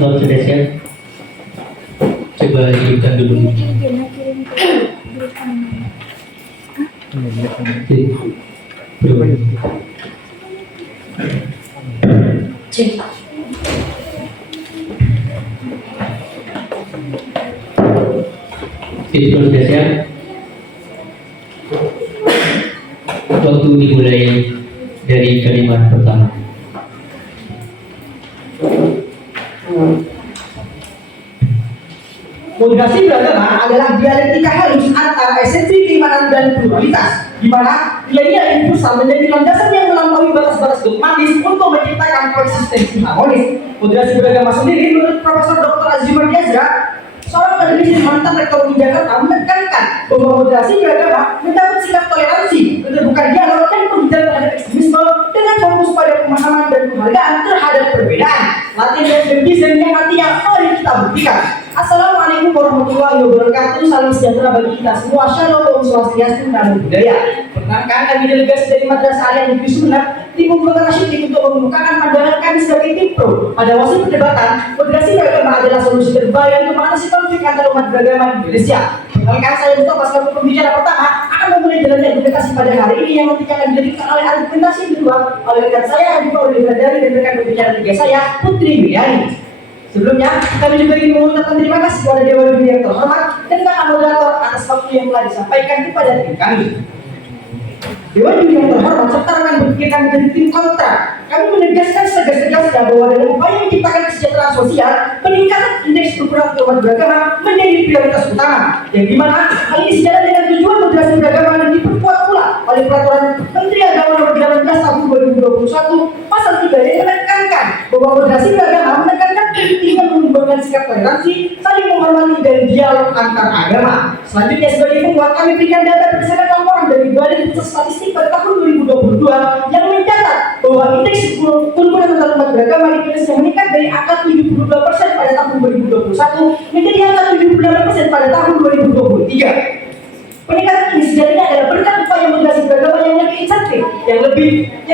Kalau sudah siap, coba hidupkan dulu. Cek. Kalau sudah siap, waktu dimulai dari kalimat pertama. Moderasi beragama adalah dialektika halus antara esensi keimanan dan pluralitas, di mana nilai-nilai universal menjadi landasan yang melampaui batas-batas dogmatis untuk menciptakan konsistensi harmonis. Moderasi beragama sendiri menurut Profesor Dr. Azimar Yazra, seorang akademisi mantan rektor UIN Jakarta, menekankan bahwa moderasi beragama mendapat sikap toleransi, keterbukaan dialog dan pembicaraan terhadap ekstremisme dengan fokus pada pemahaman dan penghargaan terhadap perbedaan. Latin dan Buddhism yang artinya mari kita buktikan. Assalamualaikum warahmatullahi wabarakatuh. Salam sejahtera bagi kita semua. Shalom, Om Swastiastu, Namo Buddhaya. Perkenalkan, kami delegasi dari Madrasah Alia Negeri Sumeneb tim Pembukaan Nasyid untuk mengemukakan pandangan kami sebagai tim pro. Pada wasit perdebatan, moderasi beragama adalah solusi terbaik untuk mengatasi konflik antar umat beragama di Indonesia. Perkenalkan, saya untuk pasca pembicara pertama akan memulai jalannya argumentasi pada hari ini yang nanti akan dilanjutkan oleh argumentasi kedua oleh rekan saya Adi Pauli Bradari dan rekan pembicara tiga saya Putri Wiryani. Sebelumnya, kami juga ingin mengucapkan terima kasih kepada Dewan Juri yang terhormat dan kakak moderator atas waktu yang telah disampaikan kepada tim kami. Dewan Juri yang terhormat serta rekan berpikirkan menjadi tim kontra. Kami menegaskan setegas-tegasnya bahwa dalam upaya menciptakan kesejahteraan sosial, peningkatan indeks ukuran umat beragama menjadi prioritas utama. Yang dimana hal ini sejalan dengan tujuan moderasi beragama dan diperkuat pula oleh Peraturan Menteri Agama Nomor 18 Tahun 2021 Pasal 3 yang menekankan bahwa moderasi beragama menekankan pentingnya mengembangkan sikap toleransi, saling menghormati dan dialog antar agama. Selanjutnya sebagai penguat kami berikan data berdasarkan laporan dari Badan Pusat Statistik pada tahun 2022 yang mencatat bahwa indeks kerukunan antar umat beragama di Indonesia meningkat dari angka 72% pada tahun 2021 menjadi angka 78% pada tahun 2023. Peningkatan ini sejatinya adalah berkat upaya moderasi beragama yang lebih insentif, yang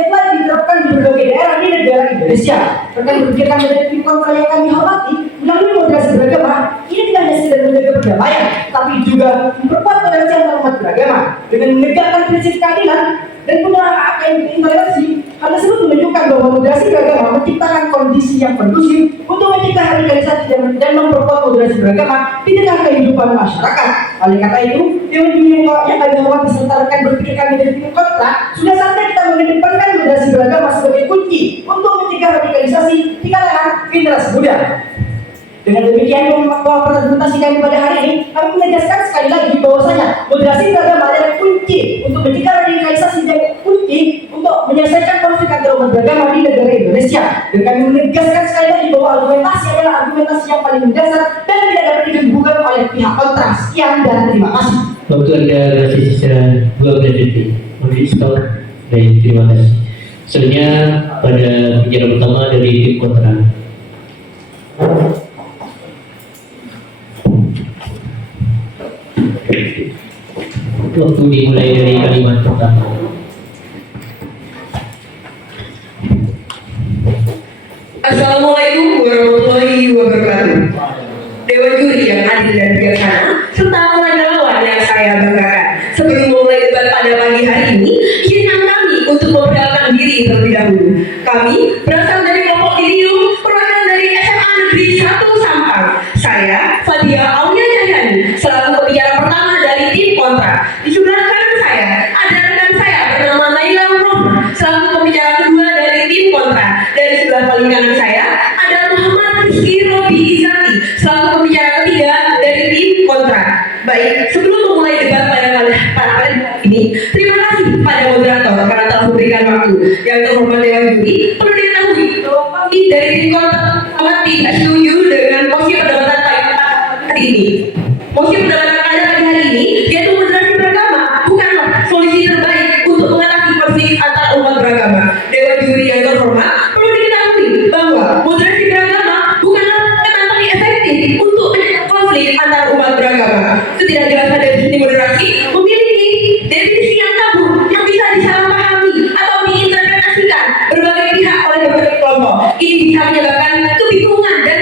telah diterapkan di berbagai daerah di negara Indonesia. Rekan berpikirkan menjadi tim kontra yang kami hormati, melalui moderasi beragama, ini tidak hanya sekedar menjaga perdamaian, tapi juga memperkuat toleransi antar umat beragama dengan menegakkan prinsip keadilan dan penerapan intoleransi. Hal tersebut menunjukkan bahwa moderasi beragama menciptakan kondisi yang kondusif untuk mencegah radikalisasi dan memperkuat moderasi beragama di tengah kehidupan masyarakat. Oleh kata itu, Dewan Juri yang kami hormati serta rekan berpikir kami dari tim kontra, sudah saatnya kita mengedepankan moderasi beragama sebagai kunci untuk mencegah radikalisasi di kalangan generasi muda. Dengan demikian, bahwa presentasi kami pada hari ini, kami menegaskan sekali lagi bahwasanya moderasi beragama adalah kunci untuk mencegah radikalisasi dan kunci untuk menyelesaikan konflik antar umat beragama di negara Indonesia. Dan kami menegaskan sekali lagi bahwa argumentasi adalah argumentasi yang paling mendasar dan tidak dapat digugat oleh pihak kontra. Sekian dan terima kasih. Waktu Anda masih sisa 12 detik. Mohon stop. Baik, terima kasih. Selanjutnya pada bicara pertama dari tim kontra. Waktu dimulai dari kalimat pertama. Assalamualaikum warahmatullahi wabarakatuh. Dewan Juri yang adil dan bijaksana serta para relawan yang saya banggakan. Sebelum memulai debat pada pagi hari ini, izinkan kami untuk memperkenalkan diri terlebih dahulu. Kami berasal dari kelompok Ilium, perwakilan dari SMA Negeri 1 Sampang. Saya Fadia Aulia Cahyani, selaku pembicara pertama dari tim kontra. Di sebelah kanan saya ada rekan saya bernama Naila Rohman, selaku pembicara kedua dari tim kontra. Dan di sebelah paling kanan saya ada Muhammad Rizky Robi Izati, selaku pembicara ketiga dari tim kontra. Baik, sebelum memulai debat pada kali ini, terima kasih pada moderator karena telah memberikan waktu. Yang terhormat Dewan Juri, perlu diketahui bahwa kami dari tim kontra sangat tidak setuju dengan mosi perdebatan hari ini. Mosi perdebatan pada pagi hari ini, yaitu moderasi beragama, bukanlah solusi terbaik untuk mengatasi konflik antar umat beragama. Dewan Juri yang terhormat, perlu diketahui bahwa moderasi beragama bukanlah yang paling efektif untuk konflik antar umat beragama. Ketidakjelasan dari sisi moderasi memiliki definisi yang kabur yang bisa disalahpahami atau diinterpretasikan berbagai pihak oleh berbagai kelompok. Ini bisa menyebabkan kebingungan dan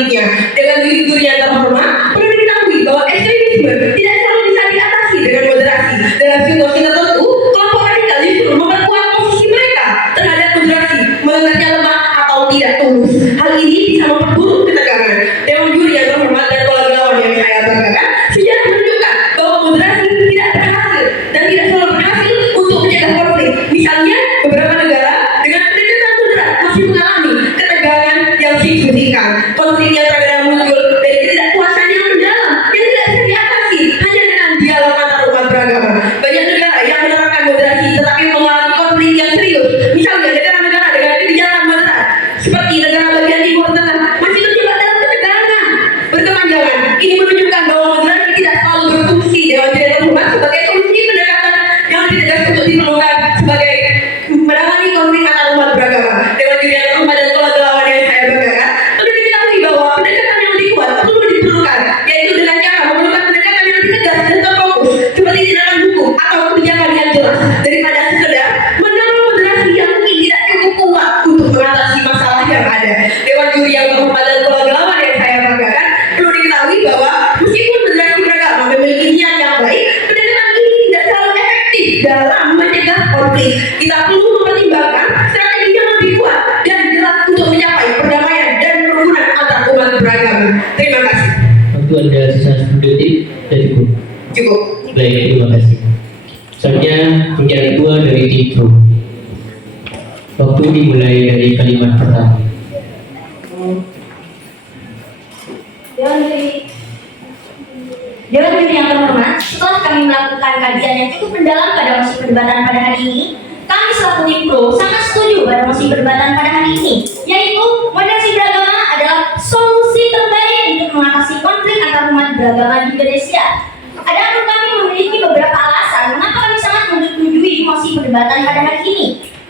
sebaliknya. Dengan jujur yang terhormat, perlu diketahui bahwa ekstremisme tidak selalu bisa diatasi dengan moderasi. Dalam situasi tertentu, kelompok radikal justru memperkuat posisi mereka terhadap moderasi, menganggapnya lemah atau tidak tulus. Hal ini bisa memperburuk ketegangan. Dewan juri yang terhormat dan kawan-kawan yang saya banggakan, sejarah menunjukkan bahwa moderasi tidak berhasil dan tidak selalu berhasil untuk mencegah konflik. Misalnya, beberapa negara dengan pendekatan moderat masih mengalami ketegangan yang signifikan. Konflik yang terkadang muncul dari ketidakpuasan yang mendalam yang tidak bisa diatasi hanya dengan dialog antar umat beragama. Banyak negara yang menerapkan moderasi tetapi mengalami konflik yang serius. Misalnya negara-negara dengan kebijakan moderat seperti negara bagian Timur Tengah masih terjebak dalam ketegangan berkepanjangan. Ini menunjukkan bahwa moderasi tidak selalu berfungsi. Dewan juri terhormat sebagai solusi pendekatan yang lebih tegas untuk diperlukan sebagai menangani konflik antar umat beragama. Dewan juri terhormat dan kawan-kawan yang saya banggakan, perlu diketahui bahwa pendekatan yang lebih kuat perlu diperlukan, yaitu dengan cara memerlukan pendekatan yang lebih tegas dan terfokus seperti tindakan hukum atau kebijakan yang jelas daripada sekedar mendorong moderasi yang mungkin tidak cukup kuat untuk mengatasi masalah yang ada. Dewan juri yang terhormat dan kawan-kawan yang saya banggakan, perlu diketahui bahwa meskipun moderasi beragama memiliki niat yang baik, pendekatan ini tidak selalu efektif dalam mencegah konflik. Kita perlu mempertimbangkan strategi yang lebih kuat dan jelas untuk mencapai perdamaian dan kerukunan antar umat beragama. Terima kasih. Waktu Anda sisa 10 detik, sudah cukup. Cukup. Baik, terima kasih. Selanjutnya, pertanyaan kedua dari tim Pro. Waktu dimulai dari kalimat pertama. Dewan juri yang terhormat, setelah kami melakukan kajian yang cukup mendalam pada mosi perdebatan pada hari ini, kami selaku tim Pro sangat setuju pada mosi perdebatan pada hari ini, yaitu moderasi beragama adalah solusi terbaik untuk mengatasi konflik antar umat beragama di Indonesia. Adapun kami memiliki beberapa alasan mengapa kami sangat menyetujui mosi perdebatan pada hari ini.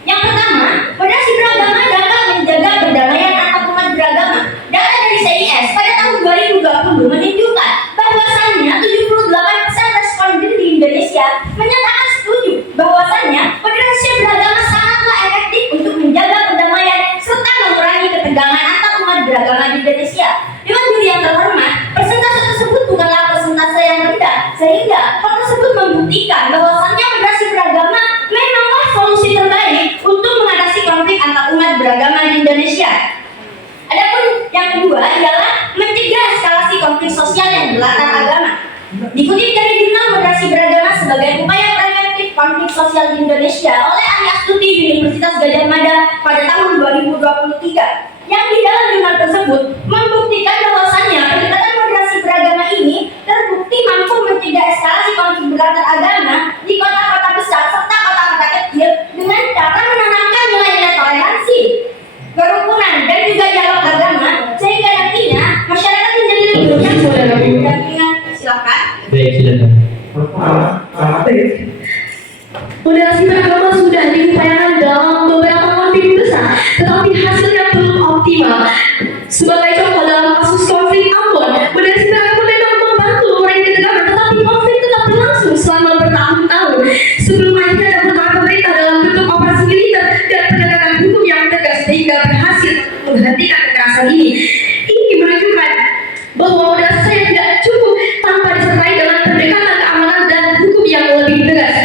Yang pertama, moderasi beragama dapat menjaga perdamaian antar umat beragama. Data dari CIS pada tahun 2020 menunjukkan bahwasannya 78% responden di Indonesia menyatakan setuju bahwasannya moderasi beragama sangatlah efektif untuk menjaga perdamaian serta mengurangi ketegangan antar umat beragama di Indonesia. Dewan juri yang terhormat, persentase tersebut bukanlah persentase yang rendah, sehingga hal tersebut membuktikan bahwasannya moderasi beragama memanglah solusi terbaik untuk mengatasi konflik antar umat beragama di Indonesia. Adapun yang kedua ialah mencegah eskalasi konflik sosial yang berlatar agama. Dikutip dari jurnal moderasi beragama sebagai upaya preventif konflik sosial di Indonesia oleh Ani Astuti Universitas Gadjah Mada pada tahun 2023, yang di dalam jurnal tersebut membuktikan bahwasannya pendekatan moderasi beragama ini terbukti mampu mencegah eskalasi konflik berlatar agama di kota-kota besar serta kota-kota kecil dengan cara menanamkan nilai-nilai toleransi, kerukunan dan juga dialog agama, sehingga nantinya masyarakat menjadi lebih nyaman dalam berdampingan. Silakan. Baik, silakan. Moderasi beragama sudah diupayakan dalam beberapa konflik besar, tetapi hasilnya belum optimal. Sebagai contoh dalam kasus konflik Ambon, moderasi beragama memang membantu mengurangi ketegangan, tetapi konflik tetap berlangsung selama bertahun-tahun. Sebelum akhirnya ada pertolongan pemerintah dalam bentuk operasi militer dan penegakan hukum yang tegas sehingga berhasil menghentikan kekerasan ini. Ini menunjukkan bahwa moderasi saya tidak cukup tanpa disertai dengan pendekatan keamanan dan hukum yang lebih tegas.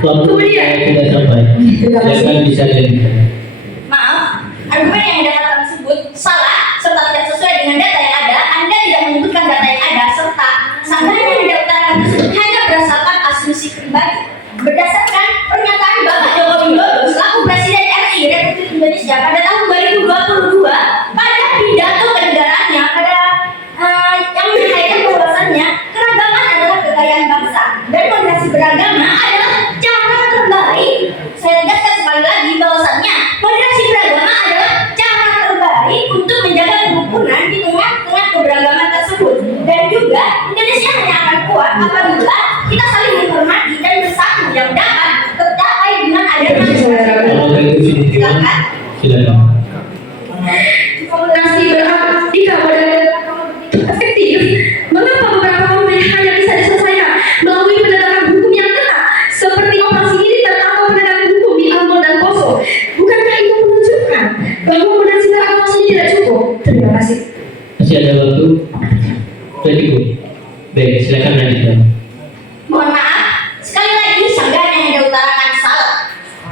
Waktu Kemudian sudah sampai. Silakan bisa dilanjutkan. Maaf, argumen yang Anda katakan tersebut salah serta tidak sesuai dengan data yang ada. Anda tidak menyebutkan data yang ada serta sanggahan yang Anda utarakan tersebut hanya berdasarkan asumsi pribadi. Berdasarkan pernyataan Bapak Joko Widodo selaku Presiden RI Republik Indonesia pada tahun 2022 pada pidato kenegaraannya pada yang menyampaikan bahwasannya keragaman adalah kekayaan bangsa dan moderasi beragama adalah cara terbaik. Saya tegaskan sekali lagi bahwasannya Masih ada waktu? Sudah cukup. Baik, silakan lanjutkan. Mohon maaf, sekali lagi sanggahan yang Anda utarakan salah.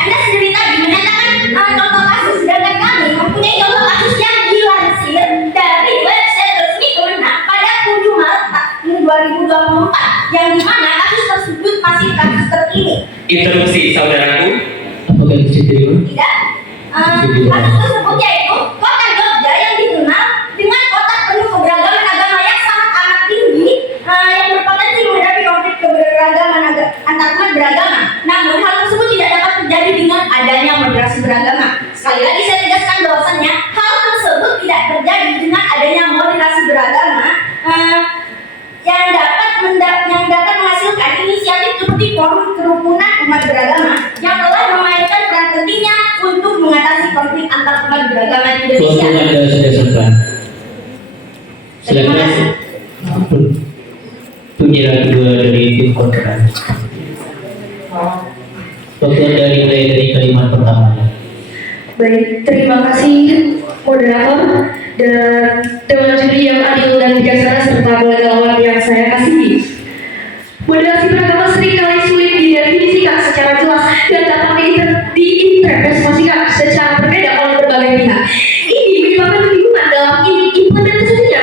Anda sendiri tadi menyatakan contoh kasus, sedangkan kami mempunyai contoh kasus yang dilansir dari website resmi Kemenang pada 7 Maret 2024, yang dimana kasus tersebut masih kasus terkini. Interupsi, saudaraku. Apakah bisa diterima? Tidak. Kasus tersebut yaitu kota Jogja yang dikenal dengan kota penuh keberagaman agama yang sangat amat tinggi, yang berpotensi menghadapi konflik keberagaman antar umat beragama. Namun hal tersebut tidak dapat terjadi dengan adanya moderasi beragama. Sekali lagi saya tegaskan bahwasannya hal tersebut tidak terjadi dengan adanya moderasi beragama yang dapat menghasilkan inisiatif seperti forum kerukunan umat beragama yang telah memainkan peran pentingnya untuk mengatasi konflik antar umat beragama di Waktu Indonesia. Anda sudah selesai. Terima Silakan. kasih. Pengira kedua dari tim konferensi. Waktu Anda dimulai dari kalimat pertama. Baik, terima kasih moderator dan dewan juri yang adil dan bijaksana serta kawan yang saya kasihi. Moderasi beragama seringkali sulit didefinisikan secara jelas dan dapat diinterpretasikan secara berbeda oleh berbagai pihak. Ini menyebabkan kebingungan dalam implementasinya.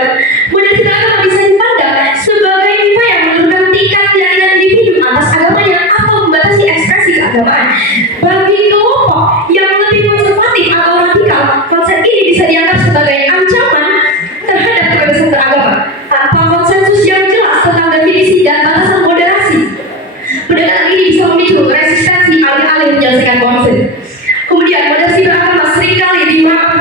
Moderasi beragama bisa dipandang sebagai upaya yang menurunkan tingkat keyakinan individu atas agamanya atau membatasi ekspresi keagamaan. Bagi kelompok yang lebih konservatif atau radikal, konsep ini bisa dianggap sebagai ancaman terhadap kebebasan beragama tanpa konsensus yang jelas tentang definisi dan batasan moderasi. Pendekatan ini bisa memicu resistensi alih-alih menyelesaikan konflik. Kemudian moderasi beragama seringkali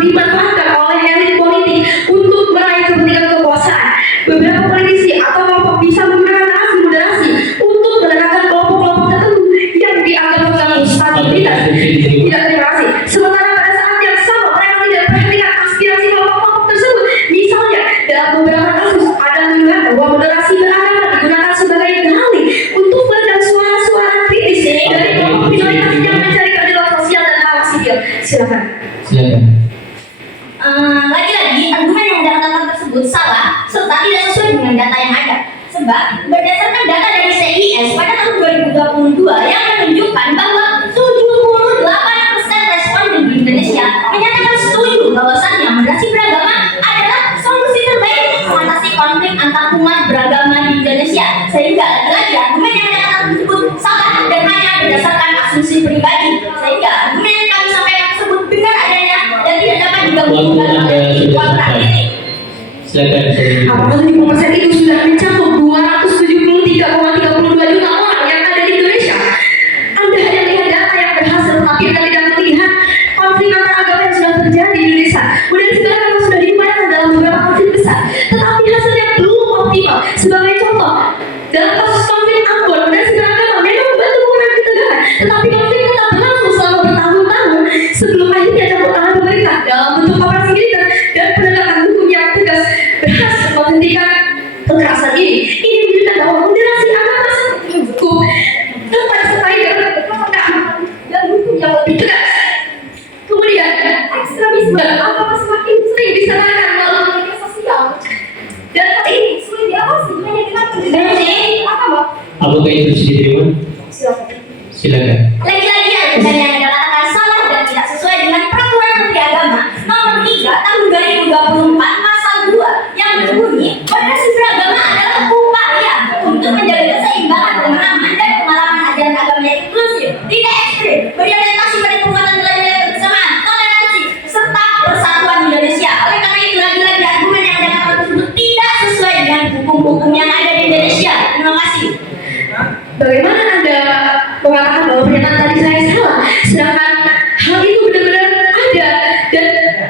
dimanfaatkan oleh elit politik untuk meraih kepentingan kekuasaan. Beberapa politisi atau kelompok bisa menggunakan narasi moderasi untuk menenangkan kelompok-kelompok tertentu yang dianggap mengganggu stabilitas. Tidak, terima kasih. Sementara pada saat yang sama mereka tidak perhatikan aspirasi kelompok-kelompok tersebut. Misalnya dalam beberapa kasus ada tuduhan bahwa moderasi beragama digunakan sebagai dalih untuk meredam suara-suara kritis dari kelompok minoritas yang mencari keadilan sosial dan hak sipil. Silakan. Silakan. Lagi-lagi argumen yang Anda katakan tersebut salah serta tidak sesuai dengan data yang ada. Sebab berdasarkan data dari CIS pada tahun 2022 yang menunjukkan bahwa 78% responden di Indonesia menyatakan setuju bahwasannya moderasi beragama adalah solusi terbaik untuk mengatasi konflik antar umat beragama di Indonesia. Sehingga lagi-lagi argumen yang Anda katakan tersebut salah dan hanya berdasarkan asumsi pribadi. Sehingga argumen yang kami sampaikan tersebut benar adanya dan tidak dapat digabungkan Waktu Anda oleh sudah kontrak selesai. ini. Silakan. Apakah 70% itu sudah mencakup 273,32 juta orang yang ada di Indonesia? Anda hanya lihat data yang berhasil, tapi Anda tidak melihat konflik antar agama yang sudah terjadi di Indonesia. Moderasi beragama sudah digunakan dalam beberapa konflik besar, tetapi hasilnya belum optimal. Sebagai contoh, dalam kasus konflik Ambon, moderasi beragama memang membantu mengurangi ketegangan, tetapi konflik tetap berlangsung selama bertahun-tahun sebelum akhirnya campur tangan pemerintah dalam bentuk operasi militer dan penegakan hukum yang tegas berhasil menghentikan kekerasan ini. Ini menunjukkan bahwa moderasi agama sangat cukup tanpa disertai dengan kepekaan dan hukum yang lebih tegas. Kemudian, ekstremisme agama semakin sering disebarkan melalui media sosial dan hal ini sulit diawasi hanya dengan pendekatan agama. Apakah itu bisa diterima? Silakan. Silakan. Lagi-lagi argumen yang Anda katakan salah dan tidak sesuai dengan Peraturan Menteri Agama Nomor 3 Tahun 2024 Pasal 2 yang berbunyi moderasi beragama adalah upaya untuk menjaga keseimbangan pemahaman dan pengalaman ajaran agama yang inklusif, tidak ekstrim, berorientasi pada penguatan nilai-nilai kebersamaan, toleransi, serta persatuan Indonesia. Oleh karena itu lagi-lagi argumen yang Anda katakan tersebut tidak sesuai dengan hukum-hukum yang ada di Indonesia. Terima kasih. Bagaimana Anda mengatakan bahwa pernyataan tadi saya salah, sedangkan hal itu benar-benar ada? Dan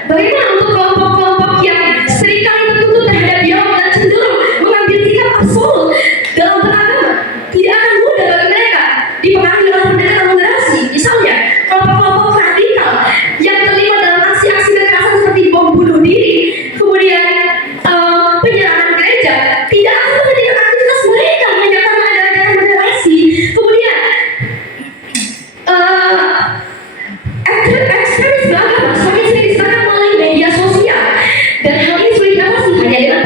bagaimana untuk kelompok-kelompok yang seringkali tertutup terhadap dialog dan cenderung mengambil sikap absolut dalam beragama? Tidak akan mudah bagi mereka dipengaruhi oleh pendekatan moderasi. Misalnya, kelompok-kelompok radikal yang terlibat dalam aksi-aksi kekerasan seperti bom bunuh diri, kemudian penyerangan gereja, tidak akan menghentikan aktivitas mereka hanya karena ada ajaran moderasi. Kemudian ekstremisme agama semakin sering diserang melalui media sosial dan hal ini sulit diawasi hanya dengan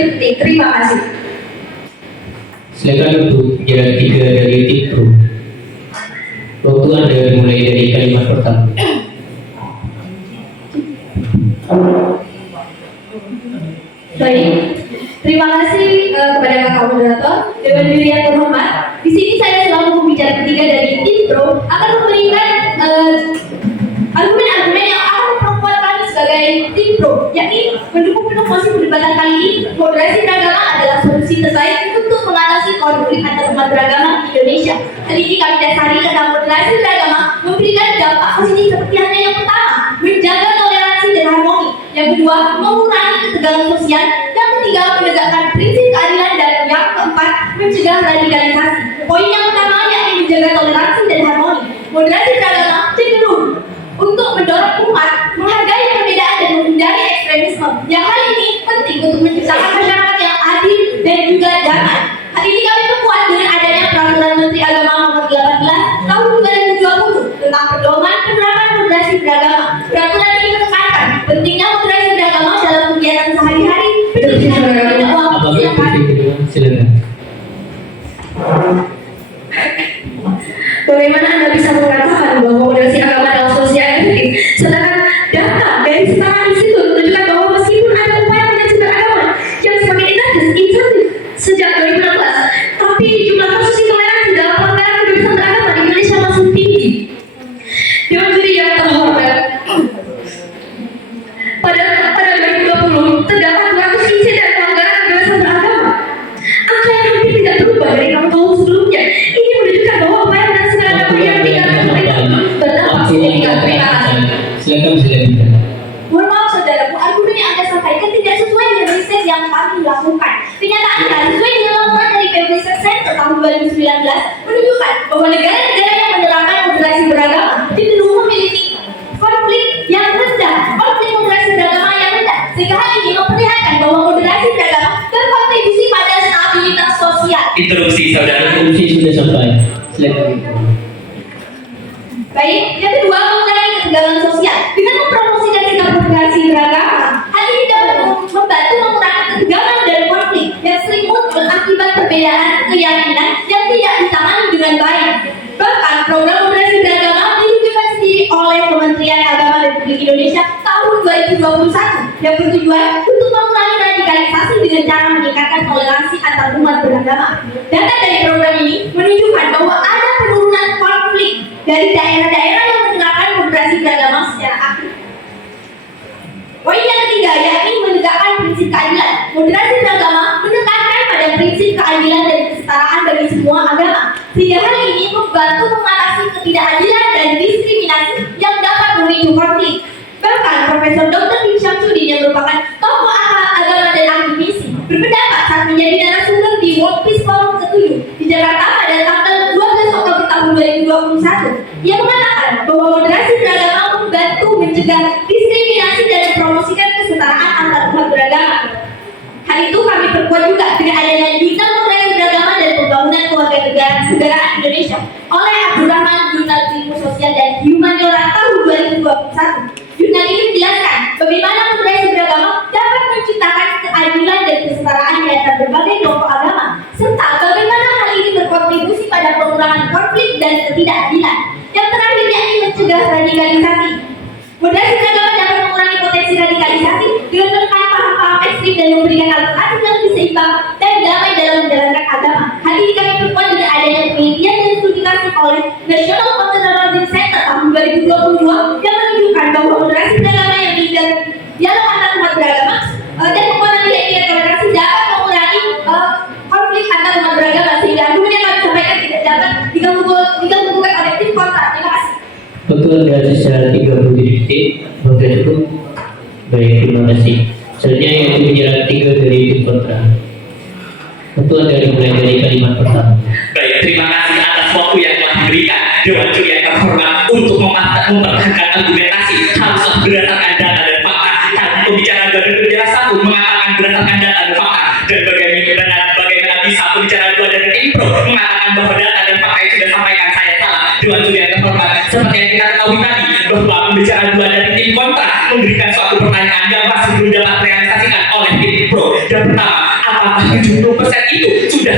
itu penting. Terima kasih. Silakan untuk jarak 3 dari tim pro. Waktu Anda dimulai dari kalimat pertama. Baik, terima kasih kepada kakak moderator. Dewan juri yang terhormat, di sini saya selaku pembicara ketiga dari tim pro akan memberikan argumen-argumen yang akan memperkuat kami sebagai tim pro, yakni mendukung penuh mosi perdebatan kali ini. Moderasi beragama adalah solusi terbaik untuk mengatasi konflik antar umat beragama di Indonesia. Hal ini kami dasari karena moderasi beragama memberikan dampak positif seperti halnya yang pertama, menjaga toleransi dan harmoni. Yang kedua, mengurangi ketegangan sosial. Yang ketiga, menegakkan prinsip keadilan. Dan yang keempat, mencegah radikalisasi. Poin yang pertama yakni menjaga toleransi dan harmoni. Moderasi beragama cenderung untuk mendorong umat menghargai perbedaan dan menghindari ekstremisme. Yang hal ini penting untuk menciptakan masyarakat yang adil dan juga damai. Hal ini kami perkuat dengan adanya Peraturan Menteri Agama Nomor 18 Tahun 2020 tentang pedoman penerapan moderasi beragama. Peraturan ini menekankan pentingnya moderasi beragama dalam kegiatan sehari-hari pendidikan dan dakwah. Apakah itu kedua? Silakan. Bagaimana Anda bisa mengatakan bahwa moderasi agama adalah solusi yang efektif, sedangkan data dari setengah institut menunjukkan bahwa meskipun ada upaya moderasi beragama yang semakin intensif sejak 2016, tapi jumlah kasus intoleransi dalam pelanggaran kebebasan beragama di Indonesia masih tinggi. Dewan juri yang terhormat, pada 2020 terdapat 200 insiden pelanggaran kebebasan beragama. Angka yang hampir tidak berubah dari tahun sebelumnya. Ini menunjukkan bahwa upaya moderasi beragama yang dilakukan berdampak signifikan. Terima kasih. Silakan. Mohon maaf saudaraku, argumen yang Anda sampaikan tidak sesuai dengan riset yang kami lakukan. Kenyataannya, sesuai dengan laporan dari Pew Research Center tahun 2019 menunjukkan bahwa negara-negara yang menerapkan moderasi beragama cenderung memiliki konflik yang rendah, konflik moderasi beragama yang rendah. Sehingga hal ini memperlihatkan bahwa moderasi beragama berkontribusi pada stabilitas sosial. Interupsi saudara. Fungsi sudah sampai. Silakan. Baik, yang kedua, mengurangi ketegangan sosial. Dengan mempromosikan sikap moderasi beragama, hal ini dapat membantu mengurangi ketegangan dan konflik yang sering muncul akibat perbedaan keyakinan yang tidak ditangani dengan baik. Bahkan, program moderasi beragama diluncurkan sendiri oleh Kementerian Agama Republik Indonesia tahun 2021 yang bertujuan untuk mengurangi radikalisasi dengan cara meningkatkan toleransi antar umat beragama. Data dari program ini menunjukkan bahwa ada penurunan konflik dari daerah-daerah yang menerapkan moderasi beragama secara aktif. Poin yang ketiga yakni menegakkan prinsip keadilan. Moderasi beragama menekankan pada prinsip keadilan dan kesetaraan bagi semua agama, sehingga hal ini membantu mengatasi ketidakadilan dan diskriminasi yang dapat memicu konflik. Bahkan Profesor Dr. Din Syamsuddin yang merupakan tokoh agama dan aktivis berpendapat saat menjadi narasumber di World Peace Forum ke-7 di Jakarta pada tanggal 12 Oktober tahun 2021. Ia mengatakan bahwa moderasi beragama membantu mencegah diskriminasi dan mempromosikan kesetaraan antar umat beragama. Hal itu kami perkuat juga dengan adanya Jurnal Moderasi Beragama dan Pembangunan Kewarganegaraan Indonesia oleh Abdurrahman Jurnal Ilmu Sosial dan Humaniora tahun 2021. Jurnal ini menjelaskan bagaimana moderasi beragama dapat menciptakan keadilan dan kesetaraan di antara berbagai kelompok agama, serta bagaimana hal ini berkontribusi pada pengurangan konflik dan ketidakadilan. Yang terakhir yakni mencegah radikalisasi. Moderasi beragama dapat mengurangi potensi radikalisasi dengan menekan paham-paham ekstrim dan memberikan alternatif yang lebih seimbang dan damai dalam menjalankan agama. Hal ini kami perkuat dengan adanya penelitian dan publikasi oleh National Counter-Terrorism Center tahun 2022 yang menunjukkan bahwa moderasi beragama yang melibatkan dialog antar umat beragama dan penguatan nilai-nilai toleransi dapat mengurangi konflik antar umat beragama, sehingga argumen yang kami sampaikan tidak dapat diganggu-gugat oleh tim kontra. Terima kasih. Betul, ada sisa 30 detik. Sudah cukup. Baik, terima kasih. Selanjutnya yang pembicara 3 dari tim kontra. Betul, dari mulai dari kalimat pertama. Baik, terima kasih atas waktu yang telah diberikan Dewan Juri yang terhormat untuk mempertahankan argumentasi harus berdasarkan data dan fakta. Tadi pembicara dari pembicara 1 mengatakan berdasarkan data dan fakta, dan bagaimana bisa pembicara 2 dari tim pro mengatakan bahwa data dan fakta yang sudah sampaikan saya salah. Dewan Juri yang terhormat, seperti yang kita ketahui tadi bahwa pembicara dua dari tim kontra memberikan suatu pertanyaan yang masih belum dapat realisasikan oleh tim pro. Yang pertama, apakah 70% itu sudah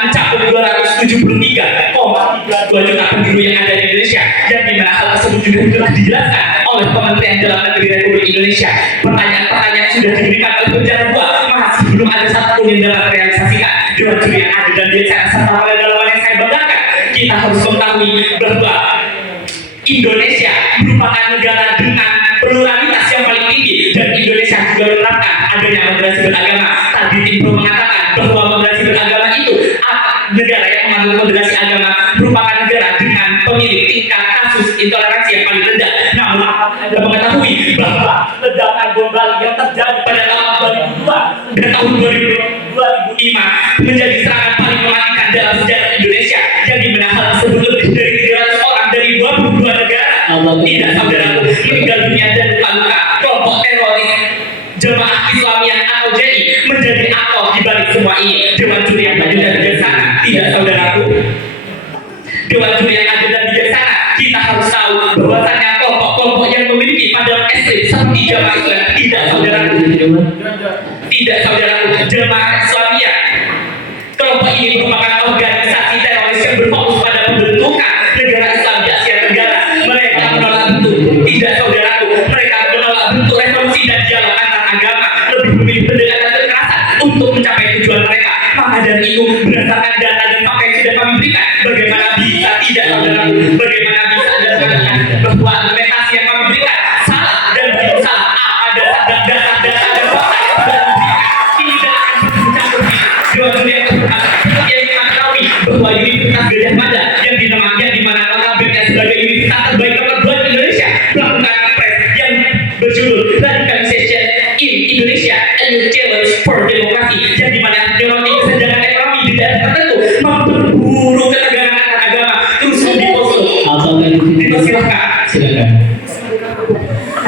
mencapai 273,32 juta penduduk yang ada di Indonesia, yang dimana hal tersebut juga telah dijelaskan oleh Kementerian Dalam Negeri Republik Indonesia. Pertanyaan-pertanyaan sudah diberikan oleh pembicara dua, masih belum ada satupun yang dapat realisasikan. Dewan juri yang adil dan bijaksana serta pada dalaman yang saya banggakan, kita harus mengetahui bahwa Indonesia merupakan negara dengan pluralitas yang paling tinggi, dan Indonesia juga menerapkan adanya moderasi beragama. Tadi tim pro mengatakan bahwa moderasi beragama itu negara yang menganut moderasi agama merupakan negara dengan pemilik tingkat kasus intoleransi yang paling rendah. Namun Anda mengetahui bahwa ledakan bom Bali yang terjadi pada tahun 2002 dan tahun 2005 menjadi serangan paling mematikan dalam sejarah Indonesia, yang dimana hal tersebut lebih dari 300 orang dari 22 negara tidak saudaraku meninggal dunia dan luka-luka. Kelompok teroris Jemaah Islamiyah atau JI menjadi aktor di balik semua ini. Dewan juri yang adil dan bijaksana, tidak saudaraku. Dewan juri yang adil dan bijaksana, kita harus tahu bahwasannya kelompok-kelompok yang memiliki pandangan ekstrim seperti Jemaah Islam, tidak saudaraku. Tidak saudaraku, Jemaah Islamiyah, kelompok ini merupakan organisasi teroris yang berfokus pada pembentukan negara Islam di Asia Tenggara. Mereka menolak bentuk, tidak saudaraku, mereka menolak bentuk revolusi dan dialog antar agama, lebih memilih pendekatan kekerasan untuk mencapai tujuan mereka. Maka dari itu, berdasarkan data dan fakta yang sudah kami berikan, bagaimana bisa tidak saudaraku, bagaimana bisa Anda mengatakan bahwa argumentasi yang kami berikan salah, dan begitu salah ada data-data dan fakta yang sudah diberikan tidak akan bercampur Dewan juri yang terhormat. Seperti yang kita ketahui bahwa Universitas Gadjah Mada yang dimana notabene sebagai universitas terbaik nomor 2 di Indonesia melakukan kongres yang berjudul Radicalization in Indonesia a New Challenge for Democracy, yang dimana menyoroti kesenjangan ekonomi di daerah tertentu, memperburuk ketegangan antar agama, terus dipost. Silakan.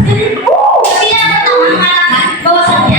Pembicara pertama mengatakan bahwasannya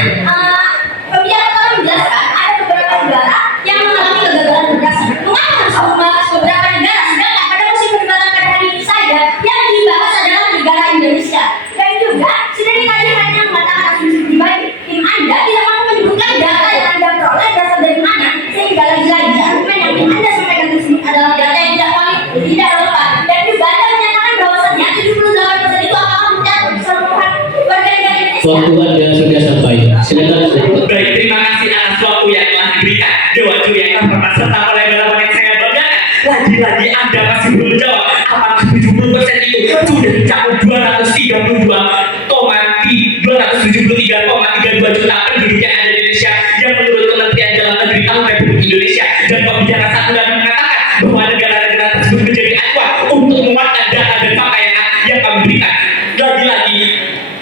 pembicara pertama menjelaskan ada beberapa negara yang mengalami kegagalan demokrasi. Mengapa harus membahas beberapa negara, sedangkan pada musim perdebatan pada hari ini saja yang dibahas adalah negara Indonesia. Dan juga sudah dikaji hanya mengatakan asumsi pribadi. Tim Anda tidak mampu menyebutkan data yang Anda peroleh berasal dari mana, sehingga lagi-lagi argumen yang tim Anda sampaikan tersebut adalah data yang tidak valid, tidak relevan. Dan juga Anda menyatakan bahwasannya 78% itu apakah mencakup keseluruhan warga negara Indonesia. Waktu Anda sudah sampai. Silakan. Baik, terima kasih atas waktu yang telah diberikan Dewan juri yang terhormat serta oleh dalaman yang saya banggakan. Lagi-lagi Anda masih belum menjawab apakah 70% itu sudah mencakup 273,32 juta penduduk yang ada di Indonesia, yang menurut Kementerian Dalam Negeri tahun Republik Indonesia. Dan pembicara satu lagi mengatakan bahwa negara-negara tersebut menjadi acuan untuk menguatkan data dan fakta yang kami berikan. Lagi-lagi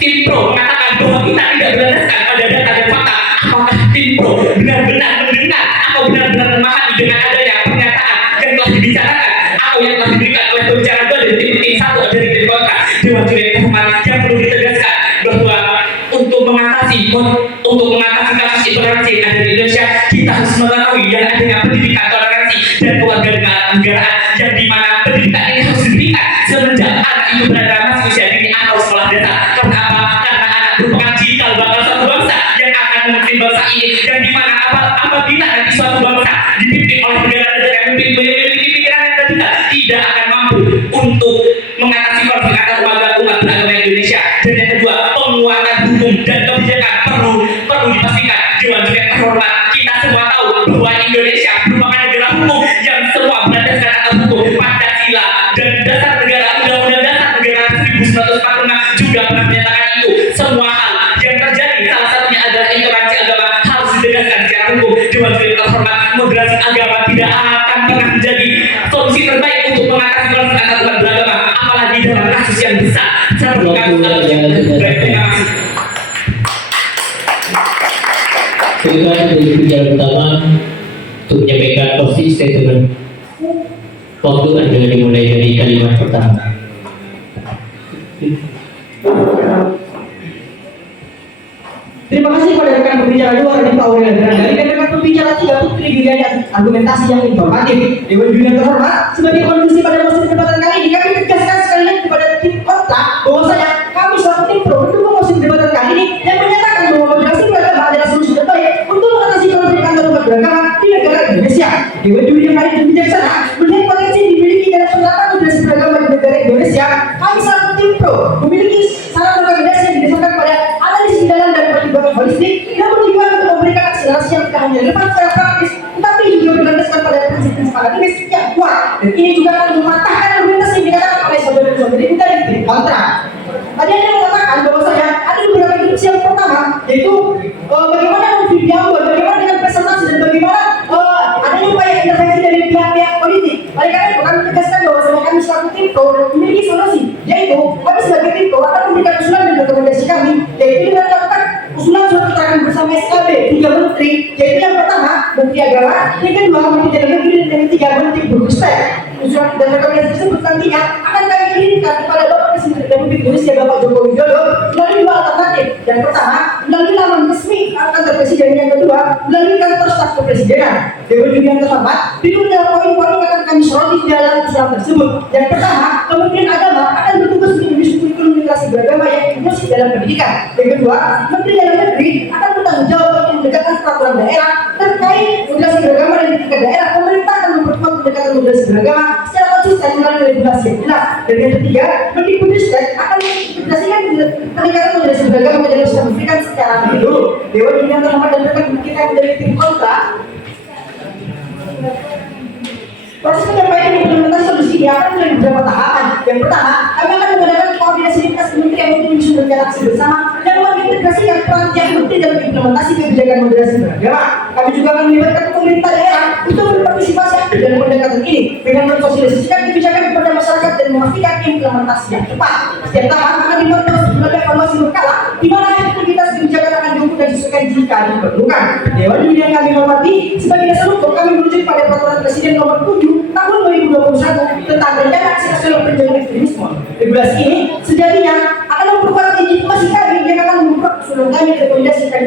tim pro mengatakan bahwa kita tidak berdasarkan pada data dan fakta. Apakah tim pro benar-benar mendengar atau benar-benar memahami dengan adanya pernyataan yang telah dibicarakan atau yang telah diberikan oleh pembicara dua dari tim satu dari tim kontra? Dewan juri yang terhormat, yang perlu ditegaskan bahwa untuk mengatasi kasus intoleransi yang ada di Indonesia, kita harus mengetahui yang adanya pendidikan toleransi dan kewarganegaraan, yang dimana pendidikan ini harus diberikan semenjak anak itu berada masih usia dini atau sekolah dasar. Karena apa? Karena anak merupakan cikal bakal suatu bangsa yang akan memimpin bangsa ini, dan dimana apabila nanti suatu bangsa dipimpin oleh negara-negara yang memiliki pikiran yang terbuka, tidak akan mampu untuk mengatasi konflik antar umat beragama Indonesia. Dan yang kedua, penguatan hukum dan kebijakan perlu dipastikan. Dewan juri yang terhormat, kita semua tahu bahwa Indonesia merupakan negara hukum yang semua berdasarkan atas hukum Pancasila, dan dasar negara Undang-Undang Dasar Negara 1945 juga pernah menyatakan itu. Semua hal yang terjadi, salah satunya adalah intoleransi agama, harus ditegaskan secara hukum. Dewan juri yang terhormat, moderasi agama tidak akan pernah menjadi solusi terbaik untuk mengatasi konflik antar umat beragama, apalagi dalam kasus yang besar seperti kasus. Baik, terima kasih. Silakan dari pembicara pertama untuk menyampaikan closing statement. Waktu Anda dimulai dari kalimat pertama. Terima kasih pada rekan pembicara dua, Radit Pak Aurel Grandari, dan rekan pembicara tiga, Putri Juliani, argumentasi yang informatif. Dewan juri yang terhormat, sebagai konklusi pada masa perdebatan kali ini, kami tegaskan sekali Indonesia. Dewan Juri yang paling bijaksana melihat potensi yang dimiliki dalam penerapan moderasi beragama di negara Indonesia. Kami selaku tim pro memiliki saran rekomendasi yang didasarkan pada analisis mendalam dan pertimbangan holistik yang bertujuan untuk memberikan akselerasi yang tidak hanya relevan secara praktis, tetapi juga berdasarkan pada prinsip-prinsip akademis yang kuat. Dan ini juga akan mematahkan argumentasi yang dikatakan oleh saudara-saudari kita di tim kontra. Tadi ada mengatakan bahwasanya ada beberapa instruksi yang pertama, yaitu bagaimana memvideokan, bagaimana dengan presentasi, dan bagaimana adanya upaya intervensi dari pihak-pihak politik. Oleh karena itu kami tegaskan bahwasanya kami selaku tim pro memiliki solusi, yaitu kami sebagai tim pro akan memberikan usulan dan rekomendasi kami, yaitu dengan melakukan usulan surat keterangan bersama SKB 3 menteri, yaitu yang pertama Menteri Agama, yang kedua Menteri Dalam Negeri, dan yang ketiga Menteri Burustek. Usulan dan rekomendasi tersebut nantinya akan kami kirimkan kepada Bapak Presiden Republik Indonesia Bapak Joko Widodo melalui dua alternatif. Yang pertama melalui laman resmi kantor presiden, yang kedua melalui kantor staf kepresidenan. Dewan Juri yang terhormat, berikut adalah poin-poin yang akan kami soroti dalam usulan tersebut. Yang pertama, Kementerian Agama akan bertugas untuk menyusun kurikulum literasi beragama yang inklusif dalam pendidikan. Yang kedua, Menteri Dalam Negeri akan bertanggung jawab untuk menegakkan peraturan daerah terkait moderasi beragama dan di tingkat daerah. Pemerintah akan memperkuat pendekatan moderasi beragama secara konsisten melalui regulasi yang jelas. Dan yang ketiga, Mendikbudristek akan mengintegrasikan pendekatan moderasi beragama ke dalam sistem pendidikan secara menyeluruh. Dewan Juri yang terhormat dan rekan kita dari tim kontra, proses penyampaian implementasi solusi ini akan melalui beberapa tahapan. Yang pertama, kami akan mengadakan koordinasi lintas kementerian untuk menyusun rencana aksi bersama dan mengintegrasikan peran tiap menteri dalam implementasi kebijakan moderasi beragama. Kami juga akan melibatkan pemerintah daerah untuk berpartisipasi aktif dalam pendekatan ini dengan mensosialisasikan kebijakan kepada masyarakat dan memastikan implementasi yang cepat. Setiap tahap akan dimonitor sebagai evaluasi berkala, di mana efektivitas kebijakan akan diukur dan disesuaikan jika diperlukan. Dewan Juri yang kami hormati, sebagai dasar hukum kami merujuk pada Peraturan Presiden Nomor 7 Tahun 2021 tentang rencana aksi nasional pencegahan ekstremisme. Regulasi ini sejatinya akan memperkuat legitimasi kami yang akan memperkuat usulan kami rekomendasikan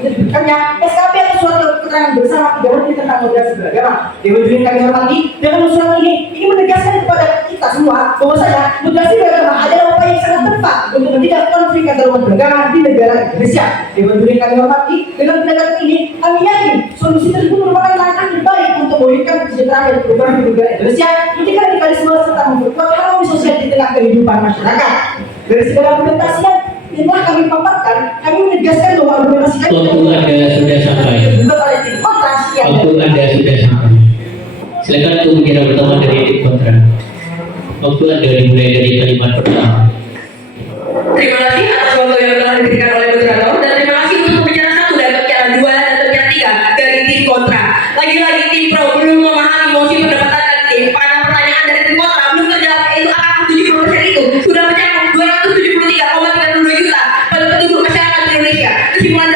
diterbitkannya SKP atau surat keterangan bersama 3 menteri tentang moderasi beragama. Dewan Juri yang kami hormati, dengan usulan ini ingin menegaskan kepada kita semua bahwasanya moderasi beragama adalah upaya yang sangat tepat untuk mencegah konflik antar umat beragama di negara Indonesia. Dewan Juri yang kami hormati, dengan pendekatan ini kami yakin solusi tersebut merupakan langkah terbaik untuk mewujudkan kesejahteraan dan perubahan di negara Indonesia, mencegah radikalisme serta memperkuat harmoni sosial di tengah kehidupan masyarakat. Dari segala argumentasi yang telah kami paparkan, kami menegaskan bahwa argumentasi kami Waktu Anda sudah sampai. oleh tim kontra. Waktu Anda sudah sampai. Silakan untuk bicara pertama dari tim kontra. Waktu Anda dimulai dari kalimat pertama. Terima kasih atas waktu yang telah diberikan oleh moderator, dan terima kasih untuk pembicara 1 dan pembicara 2 dan pembicara 3 dari tim kontra. Lagi-lagi tim pro belum memahami mosi perdebatan dan tim karena pertanyaan dari tim kontra belum terjawab, yaitu apakah 70% itu sudah mencakup 273,32 juta penduduk masyarakat Indonesia. Kesimpulan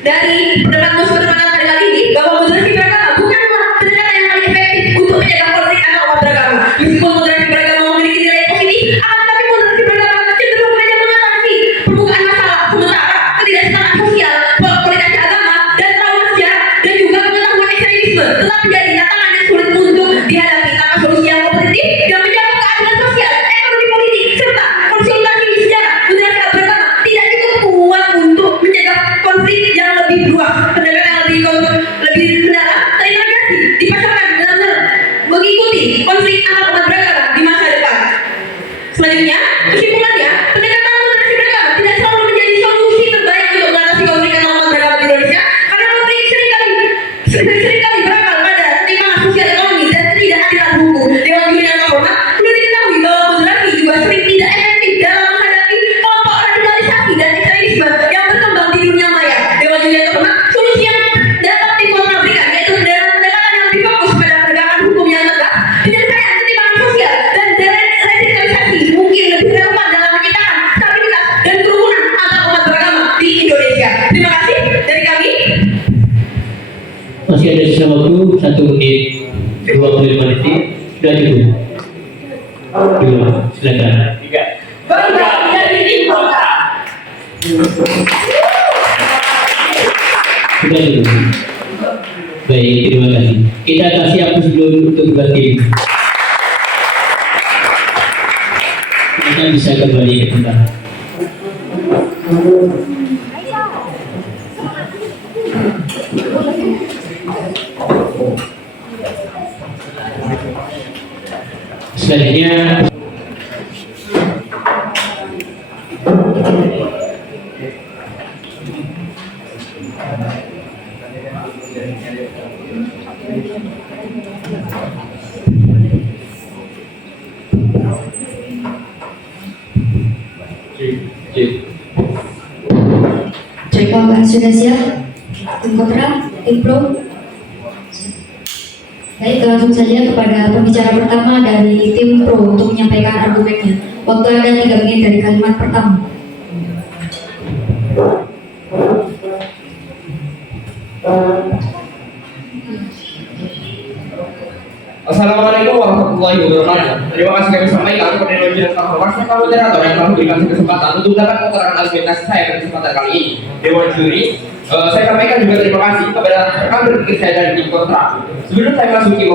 dari pendapat mosi perdebatan pada kali ini bahwa moderasi beragama bukanlah pendekatan yang paling efektif untuk menjaga konflik antar umat beragama. Meskipun moderasi beragama memiliki nilai positif, akan tetapi moderasi beragama cenderung hanya mengatasi permukaan masalah, sementara ketidaksetaraan sosial, politisasi agama, dan trauma sejarah, dan juga pengetahuan ekstremisme tetap menjadi tantangan yang sulit untuk dihadapi tanpa solusi yang kompetitif yang menjawab keadilan sosial, ekonomi politik, serta konsultasi sejarah. Moderasi beragama tidak cukup kuat untuk mencegah konflik yang lebih luas. Pendekatan lebih mendalam terintegrasi dipasarkan benar-benar mengikuti konflik antar umat beragama di masa depan. Selanjutnya, kesimpulannya, pendekatan moderasi beragama tidak selalu menjadi solusi terbaik untuk mengatasi konflik antar umat beragama di Indonesia, karena konflik seringkali berakar pada ketimpangan sosial ekonomi dan ketidakadilan hukum. Dewan Juri yang terhormat, perlu diketahui bahwa moderasi juga sering tidak efektif dalam menghadapi kelompok radikalisasi dan ekstremisme yang berkembang di dunia maya. Dewan Juri yang terhormat, solusi yang dapat tim kontra berikan yaitu pendekatan yang lebih fokus pada penegakan hukum yang tegak, penyelesaian ketimpangan sosial, dan deradikalisasi mungkin lebih relevan dalam menciptakan stabilitas dan kerukunan antar umat beragama di Indonesia. Terima kasih dari kami. Masih ada sisa waktu 1 menit 25 detik. Sudah cukup. Belum. Silakan. Baiklah, dari tim kontra. Sudah cukup. Baik, terima kasih. Kita kasih aplaus dulu untuk dua tim. Kita bisa kembali ke tempat. Selanjutnya Cek apakah sudah siap? Tim kontra, tim pro. Baik, langsung saja kepada pembicara pertama dari tim pro untuk menyampaikan argumennya. Waktu Anda 3 menit dari kalimat pertama. Assalamualaikum warahmatullahi wabarakatuh. Terima kasih kami sampaikan kepada Dewan Terhormat serta moderator yang telah memberikan kesempatan untuk dapat keterangan argumentasi saya pada kesempatan kali ini. Dewan juri, saya sampaikan juga terima kasih kepada rekan berpikir saya dari tim kontra. Sebelum saya masuki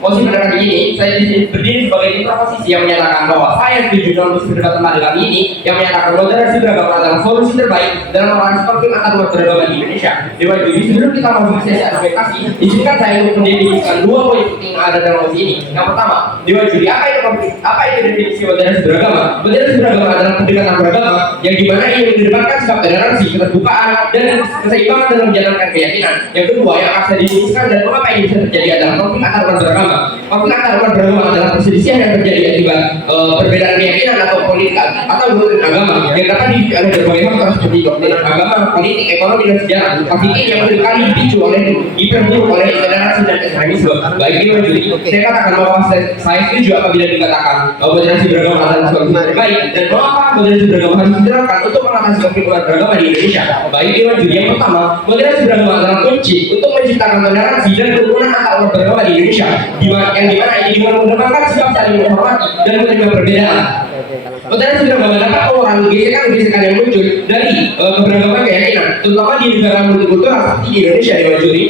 mosi pada kali ini, saya berdiri sebagai interposisi yang menyatakan bahwa saya setuju dalam perdebatan pada kali ini yang menyatakan moderasi beragama adalah solusi terbaik dalam mengatasi konflik antar umat beragama di Indonesia. Dewan juri, sebelum kita masuk ke sesi argumentasi, izinkan saya untuk mendefinisikan 2 poin penting yang ada dalam mosi ini. Yang pertama, Dewan juri, apa itu definisi moderasi beragama? Moderasi beragama adalah pendekatan beragama yang dimana ia mengedepankan sikap toleransi, keterbukaan, dan keseimbangan dalam menjalankan keyakinan. Yang kedua, yang akan saya definisikan dan mengapa ini bisa terjadi adalah konflik antar umat beragama. Konflik antar umat beragama adalah perselisihan yang terjadi akibat perbedaan keyakinan atau politik atau doktrin agama yang dapat dipicu oleh berbagai faktor seperti doktrin agama, politik, ekonomi, dan sejarah. Konflik ini yang seringkali dipicu oleh diperburuk oleh intoleransi dan ekstremisme. Baik ini menjadi saya katakan bahwa saya setuju apabila dikatakan moderasi beragama adalah solusi terbaik dan mengapa moderasi beragama harus diterapkan untuk mengatasi konflik umat beragama di Indonesia. Baik ini menjadi yang pertama, moderasi beragama adalah kunci untuk menciptakan toleransi dan kerukunan antar umat beragama di Indonesia. Yang dimana ini dengan mengembangkan sikap saling menghormati dan menerima perbedaan. Moderasi beragama dapat mengurangi gesekan-gesekan yang muncul dari keberagaman keyakinan, terutama di negara multikultural seperti di Indonesia. Dewan juri,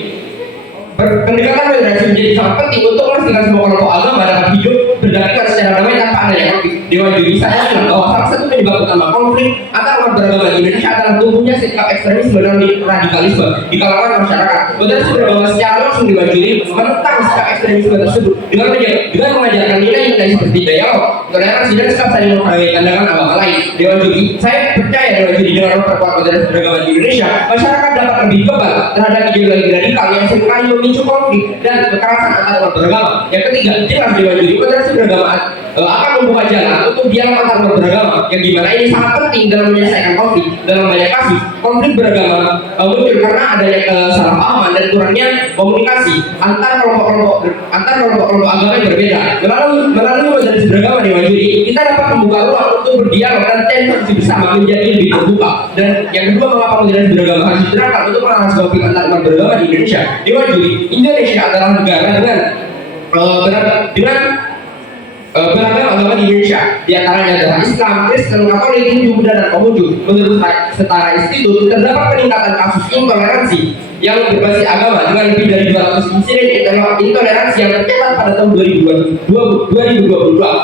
pendekatan moderasi menjadi sangat penting untuk memastikan semua kelompok agama dapat hidup berdampingan secara damai tanpa adanya konflik. Dewan juri, saya bilang bahwa salah satu penyebab utama konflik antar umat beragama di Indonesia adalah tumbuhnya sikap ekstremisme dan radikalisme di kalangan masyarakat. Moderasi beragama secara langsung Dewan juri menentang sikap ekstremisme tersebut dengan mengajarkan nilai-nilai seperti dialog, toleransi, dan sikap saling menghargai pandangan agama lain. Dewan juri, saya percaya Dewan juri dengan memperkuat moderasi beragama di Indonesia, masyarakat dapat lebih kebal terhadap ideologi radikal yang seringkali memicu konflik dan kekerasan antar umat beragama. Yang ketiga, jelas Dewan juri, moderasi beragama akan membuka jalan untuk dialog antar umat beragama yang dimana ini sangat penting dalam menyelesaikan konflik. Dalam banyak kasus, konflik beragama muncul karena adanya kesalahpahaman dan kurangnya komunikasi antar kelompok-kelompok agama yang berbeda. Melalui moderasi beragama Dewan juri, kita dapat membuka ruang untuk berdialog dan tendensi bersama menjadi lebih terbuka. Dan yang kedua, mengapa moderasi beragama harus diterapkan untuk mengatasi konflik antar umat beragama di Indonesia? Dewan juri, Indonesia adalah negara dengan beragam agama di Indonesia, di antaranya adalah Islam, Kristen, Katolik, Hindu, Buddha, dan Konghucu. Menurut Setara Institut, terdapat peningkatan kasus intoleransi yang berbasis agama dengan lebih dari 200 insiden intoleransi yang tercatat pada tahun 2022.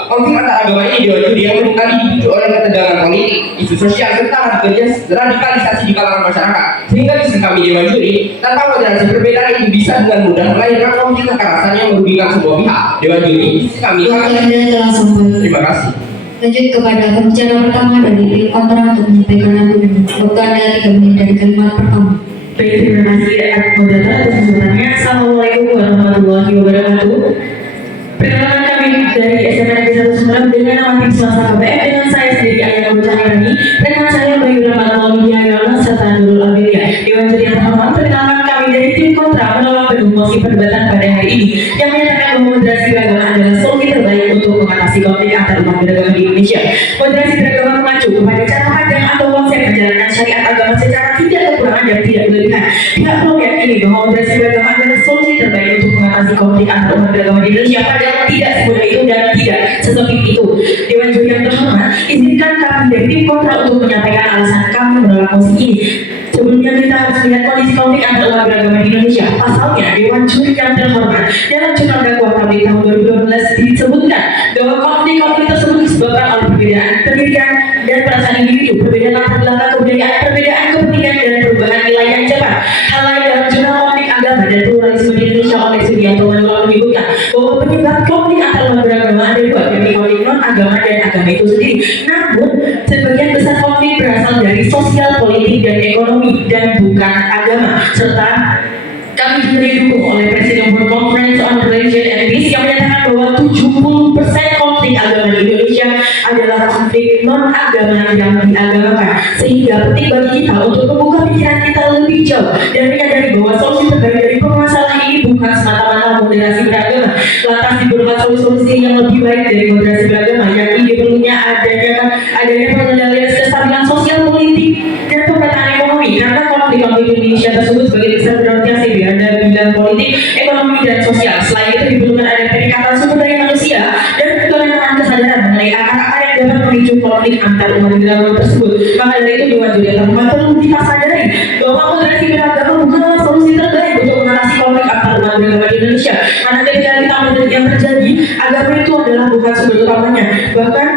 Konflik antar agama ini Dewan juri yang seringkali dipicu oleh ketegangan politik, isu sosial, serta radikalisasi di kalangan masyarakat. Sehingga di kami Dewan juri, tanpa moderasi perbedaan itu bisa dengan mudah melahirkan konflik kekerasan yang merugikan semua pihak. Dewan juri, kami Telah sampai. terima kasih. Lanjut kepada pembicara pertama dari tim kontra untuk menyampaikan argumen. Waktu Anda 3 menit dari kalimat pertama. Baik, terima kasih moderator atas kesempatannya. Assalamualaikum warahmatullahi wabarakatuh. Perkenalkan kami dari SMA Negeri 1 Semarang dengan nama tim swasta KPM dengan saya sendiri Ayana Bucahirani, rekan saya Bayu Rahmat Maulidya Yona serta Nurul Amelia. Dewan juri yang terhormat, perkenalkan kami dari tim kontra menolak penuh mosi perdebatan pada hari ini yang menyatakan bahwa moderasi beragama adalah solusi terbaik untuk mengatasi konflik antar umat beragama di Indonesia. Moderasi beragama mengacu kepada cara pandang atau konsep menjalankan syariat agama secara tidak kekurangan dan tidak berlebihan. Pihak pro yakini bahwa moderasi beragama adalah solusi terbaik untuk mengatasi konflik antar umat beragama di Indonesia, padahal tidak semudah itu dan tidak sesempit itu. Dewan juri yang terhormat, izinkan kami dari tim kontra untuk menyampaikan alasan kami menolak mosi ini. Sebelumnya kita harus melihat kondisi konflik antar umat beragama di Indonesia. Pasalnya, Dewan juri yang terhormat, dalam jurnal dakwah kami tahun 2012 disebutkan bahwa konflik-konflik tersebut disebabkan oleh perbedaan pendidikan dan perasaan individu, perbedaan latar belakang kebudayaan, perbedaan kepentingan dan perubahan nilai yang cepat. Hal lain dalam jurnal konflik agama dan pluralisme di Indonesia oleh Sugianto Manual menyebutkan bahwa penyebab konflik antar umat beragama ada 2, agama dan agama itu sendiri. Namun, sebagian besar konflik berasal dari sosial, politik, dan ekonomi dan bukan agama. Serta kami juga didukung oleh Presiden World Conference on Religion and Peace yang menyatakan bahwa 70% konflik agama di Indonesia adalah konflik non-agama yang diagamakan. Sehingga penting bagi kita untuk membuka pikiran kita lebih jauh dan menyadari bahwa solusi terbaik dari permasalahan ini bukan semata-mata moderasi beragama, lantas diperlukan solusi yang lebih baik dari moderasi beragama, yakni diperlunya adanya pengendalian kestabilan sosial, politik, dan pemetaan ekonomi. Karena konflik Indonesia tersebut sebagai besar berorientasi pada bidang politik, ekonomi, dan sosial. Selain itu diperlukan ada peningkatan sumber daya manusia dan keterangan kesadaran mengenai akar-akar yang dapat memicu konflik antar umat beragama tersebut. Maka dari itu Dewan Juri Antar Umat perlu kita sadari bahwa moderasi beragama bukanlah solusi terbaik untuk mengatasi konflik antar umat beragama di Indonesia. Karena ketika kita melihat yang terjadi, agama itu adalah bukan sumber utamanya. Bahkan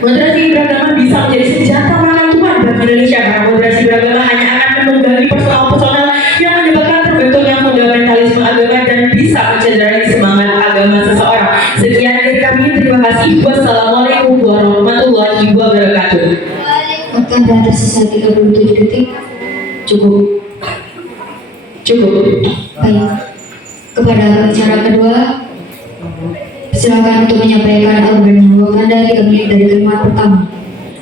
moderasi beragama bisa menjadi senjata perang Tuhan bagi Indonesia, karena moderasi beragama hanya akan menunggangi personal yang menyebabkan terbentuknya fundamentalisme agama dan bisa mencederai semangat agama seseorang. Sekian dari kami, terima kasih. Wassalamualaikum warahmatullahi wabarakatuh. Waktu Anda tersisa 37 detik. Cukup. Baik. Kepada pembicara kedua, silakan untuk menyampaikan argumen Anda 3 menit dari kalimat pertama.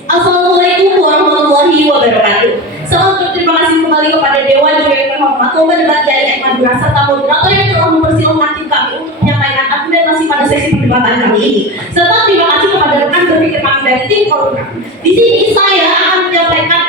Assalamualaikum warahmatullahi wabarakatuh. Selamat berterima kasih kembali kepada Dewan Juri yang terhormat, Lomba Debat Kiai Madura serta moderator yang telah mempersilahkan tim kami untuk menyampaikan argumentasi pada sesi perdebatan kali ini. Serta terima kasih kepada rekan berpikir kami dari tim Korupra. Di sini saya akan menyampaikan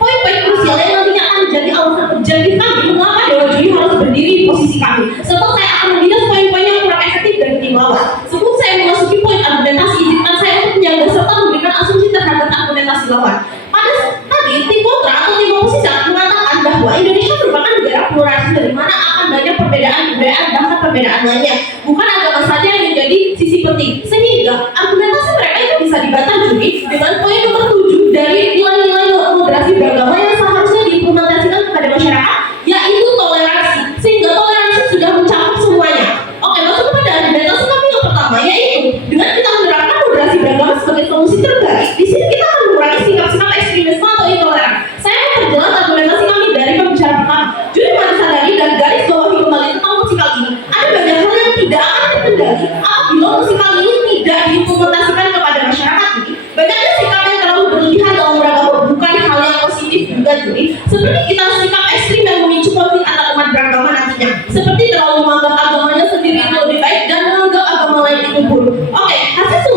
poin-poin krusial yang nantinya akan menjadi alasan objektif kami mengapa Dewan Juri harus berdiri di posisi kami. Serta saya akan membahas poin-poin yang kurang efektif dari tim lawan. Sebelum saya memasuki poin argumentasi, izinkan saya untuk menjaga serta memberikan asumsi terhadap argumentasi lawan. Pada tadi, tim kontra atau tim oposisi mengatakan bahwa Indonesia merupakan negara pluralis dari mana akan banyak perbedaan kebudayaan bahkan perbedaan lainnya. Bukan agama saja yang menjadi sisi penting. Sehingga argumentasi mereka itu bisa dibantah juga dengan poin nomor 7 dari nilai-nilai moderasi beragama yang seharusnya diimplementasikan kepada masyarakat, yaitu toleransi. Sehingga toleransi sudah mencakup semuanya. Oke, masuk kepada argumentasi kami yang pertama, yaitu dengan kita menerapkan moderasi beragama sebagai solusi terbaik. Di sini kita akan mengurangi sikap-sikap ekstremisme atau intoleran. Saya memperjelas argumentasi kami dari pembicara pertama. Juri sadari dan garis bawahi kembali tentang musikal ini. Ada banyak hal yang tidak akan terkendali apabila musikal ini tidak diimplementasikan kepada masyarakat ini. Banyaknya sikap yang terlalu berlebihan dalam beragama bukan hal yang positif juga, Juri. Seperti kita sikap ekstrim yang memicu konflik antar umat beragama nantinya. Seperti terlalu menganggap agamanya sendiri itu lebih baik dan menganggap agama lain itu buruk. Oke, hasil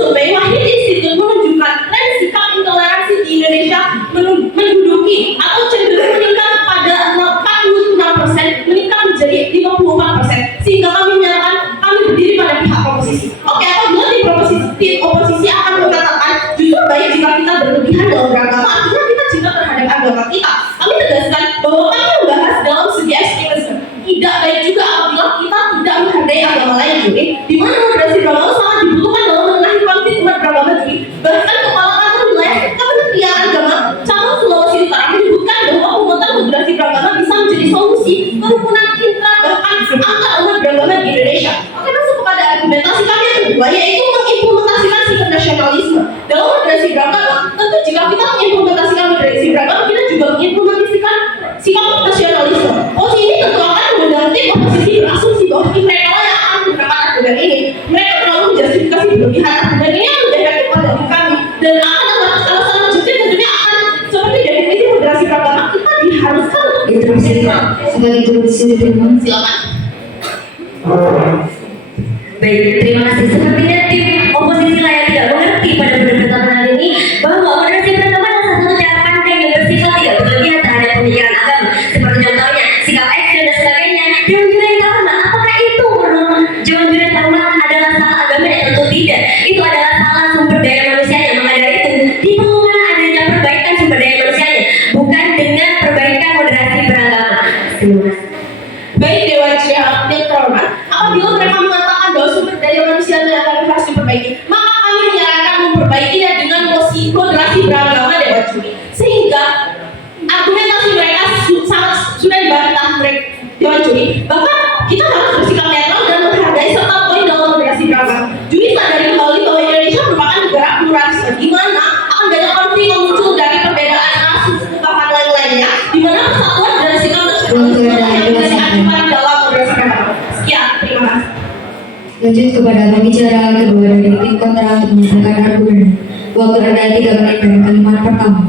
survei Wahid Institute menunjukkan tren sikap intoleransi di Indonesia menduduki atau cenderung meningkat pada 46%, meningkat menjadi 54%. Sehingga kami menyatakan kami berdiri pada pihak oposisi. Oke, apabila tim oposisi akan mengatakan justru baik jika kita berlebihan dalam beragama, artinya kita cinta terhadap agama kita. Kami tegaskan bahwa kami membahas dalam segi ekstremisme. Tidak baik juga apabila kita tidak menghargai agama lain, Juri. Di mana moderasi beragama sangat dibutuhkan dalam menengahi konflik umat beragama, Juri. Bahkan Kepala Kantor Wilayah Kementerian Agama cabang Sulawesi Utara menyebutkan bahwa pembentukan moderasi beragama bisa menjadi solusi kerukunan intra bahkan antar umat beragama di Indonesia. Oke, masuk kepada argumentasi kami yang kedua, yaitu mengimplementasikan sikap nasionalisme dalam moderasi beragama. Tentu jika kita mengimplementasikan moderasi beragama, kita juga mengimplementasikan sikap nasionalisme. Posisi ini tentu akan mengundang tim oposisi berasumsi bahwa mereka lah yang akan menerapkan argumen ini. Mereka terlalu menjustifikasi berlebihan argumen ini yang lebih efektif pada diri kami, dan akan alasan objektif tentunya akan seperti definisi moderasi beragama kita diharuskan untuk Interupsi. Sebagai interupsi diterima. silakan. Baik, terima kasih. Sepertinya tim oposisi layak tidak mengerti pada perdebatan hari ini bahwa moderasi beragama adalah satu cara pandang yang bersifat tidak berlebihan terhadap pemikiran agama. Seperti contohnya sikap ekstrem dan sebagainya. Dewan Juri yang terhormat, apakah itu menurut Dewan Juri yang terhormat adalah salah agama? Tentu tidak. Itu adalah salah sumber daya manusianya. Maka dari itu diperlukan adanya perbaikan sumber daya manusianya, bukan dengan perbaikan moderasi beragama. Terima kasih. Baik, Dewan Juri yang terhormat, apabila mereka mengatakan bahwa sumber daya manusia harus diperbaiki, maka kami menyarankan memperbaikinya dengan moderasi beragama, Dewan Juri. Sehingga argumentasi mereka sudah dibantah Dewan Juri. Bahkan kita harus bersikap netral dan menghargai serta poin dalam moderasi beragama. Juri sadari kembali bahwa Indonesia Lanjut kepada pembicara kedua dari tim kontra untuk menyampaikan argumen. Waktu Anda 3 menit dari kalimat pertama.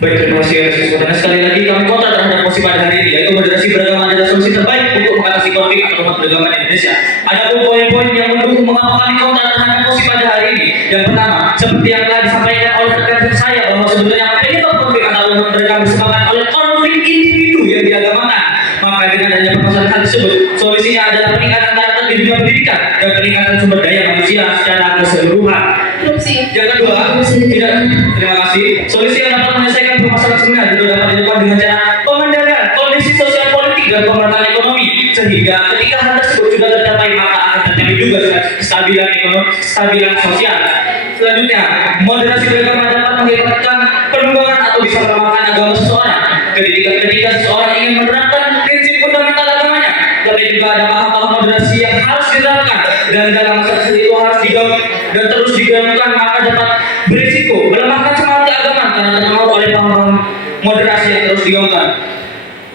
Baik, terima kasih atas kesempatannya. Sekali lagi kami kontra terhadap mosi pada hari ini, yaitu moderasi beragama adalah solusi terbaik untuk mengatasi konflik atau umat beragama di Indonesia. Ada pun poin-poin yang mendukung mengapa kami kontra terhadap mosi pada hari ini. Yang pertama, seperti yang telah disampaikan oleh rekan saya bahwa sebetulnya penyebab konflik antara umat beragama disebabkan oleh konflik individu yang diagamakan. Maka dengan adanya permasalahan hal tersebut, solusinya adalah peningkatan karakter di dunia pendidikan dan peningkatan sumber daya manusia secara keseluruhan. Yang kedua, terima kasih. Solusi yang dapat menyelesaikan permasalahan sebenarnya juga dapat dilakukan dengan cara pemandangan kondisi sosial politik dan pemerataan ekonomi, sehingga ketika hal tersebut sudah tercapai maka akan tercapai juga kestabilan ekonomi, kestabilan sosial. Selanjutnya, moderasi beragama dapat menghilangkan penunggangan atau bisa melemahkan agama seseorang. Ketika seseorang ingin menerapkan prinsip fundamental agamanya, tapi juga ada paham-paham moderasi yang harus diterapkan dan dalam masa itu harus digaungkan dan terus digaungkan, maka dapat berisiko melemahkan semangat agama karena terpengaruh oleh paham-paham moderasi yang terus digaungkan.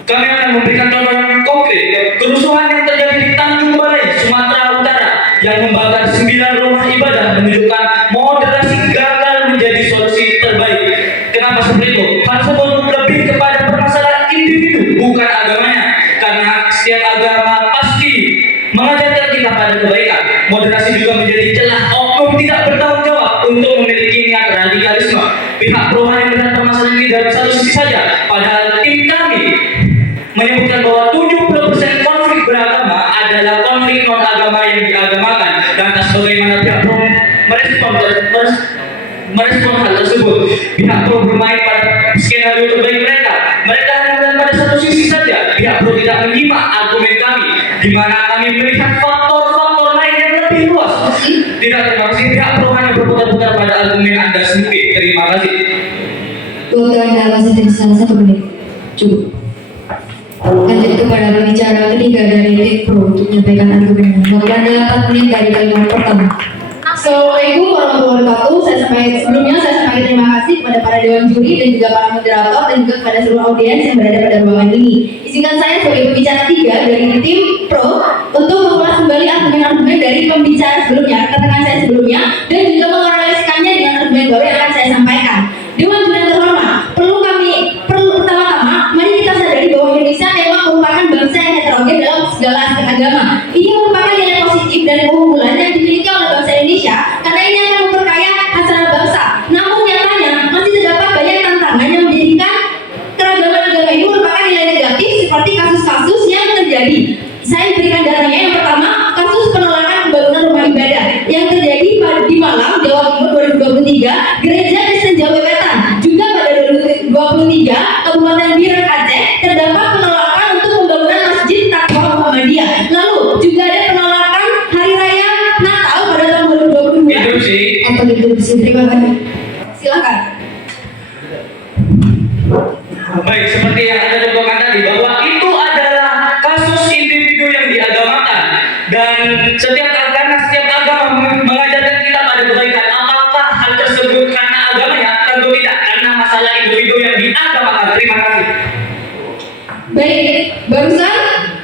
Kami akan memberikan contoh yang konkret kerusuhan yang terjadi di Tanjung Balai, Sumatera Utara yang membakar 9 rumah ibadah menunjukkan moderasi gagal menjadi solusi terbaik. Kenapa seperti itu? Hal tersebut lebih kepada permasalahan individu bukan agamanya, karena setiap agama pasti mengajarkan kita pada kebaikan. Moderasi juga menjadi celah oknum tidak bertanggung jawab untuk memiliki niat radikalisme. Pihak pro hanya melihat permasalahan ini dari satu sisi saja, padahal tim kami menyebutkan bahwa 70% konflik beragama adalah konflik non agama yang diagamakan, dan atas bagaimana pihak pro merespon hal tersebut. Pihak pro bermain pada skenario terbaik mereka. Mereka hanya melihat pada satu sisi saja. Pihak pro tidak menyimak argumen kami, di mana kami melihat faktor-faktor lain yang lebih luas. Tidak, terima kasih. Pihak pro hanya berputar-putar pada argumen Anda sendiri. Terima kasih. Waktu Anda masih tersisa 1 menit. Cukup. Lanjut kepada pembicara ketiga dari tim pro untuk menyampaikan argumen. Waktu Anda 4 menit dari kalimat pertama. Assalamualaikum warahmatullahi wabarakatuh. Sebelumnya saya sampaikan terima kasih kepada para dewan juri dan juga para moderator dan juga kepada seluruh audiens yang berada pada ruangan ini. Izinkan saya sebagai pembicara 3 dari tim pro untuk mengulas kembali argumen-argumen dari pembicara sebelumnya, rekan-rekan saya sebelumnya, dan juga menganalisikannya dengan argumen baru yang akan saya sampaikan. Dewan juri yang terhormat, perlu pertama-tama mari kita sadari bahwa Indonesia memang merupakan bangsa yang heterogen dalam segala aspek agama. Ini merupakan nilai positif dan keunggulan yang dimiliki oleh bangsa Indonesia karena ini akan memperkaya hasanah bangsa. Namun nyatanya masih terdapat banyak tantangan yang menjadikan keragaman agama ini merupakan nilai negatif seperti kasus-kasus yang terjadi. Saya berikan datanya. Yang pertama, kasus penolakan pembangunan rumah ibadah yang terjadi di Malang, Jawa Timur 2023, Gereja Kristen Jawa Wetan. Juga pada 2023, Kabupaten Biren Aceh terdapat penolakan untuk pembangunan Masjid Taqwa Muhammadiyah. Lalu juga ada penolakan Hari Raya Natal pada tahun 2022. Atau interupsi. Terima kasih. Silakan. Baik, seperti yang Anda contohkan tadi, bahwa itu adalah kasus individu yang diagamakan, dan setiap agama mengajarkan kita pada kebaikan. Apakah hal tersebut karena agamanya? Tentu tidak, karena masalah individu yang diagamakan. Terima kasih. Baik, barusan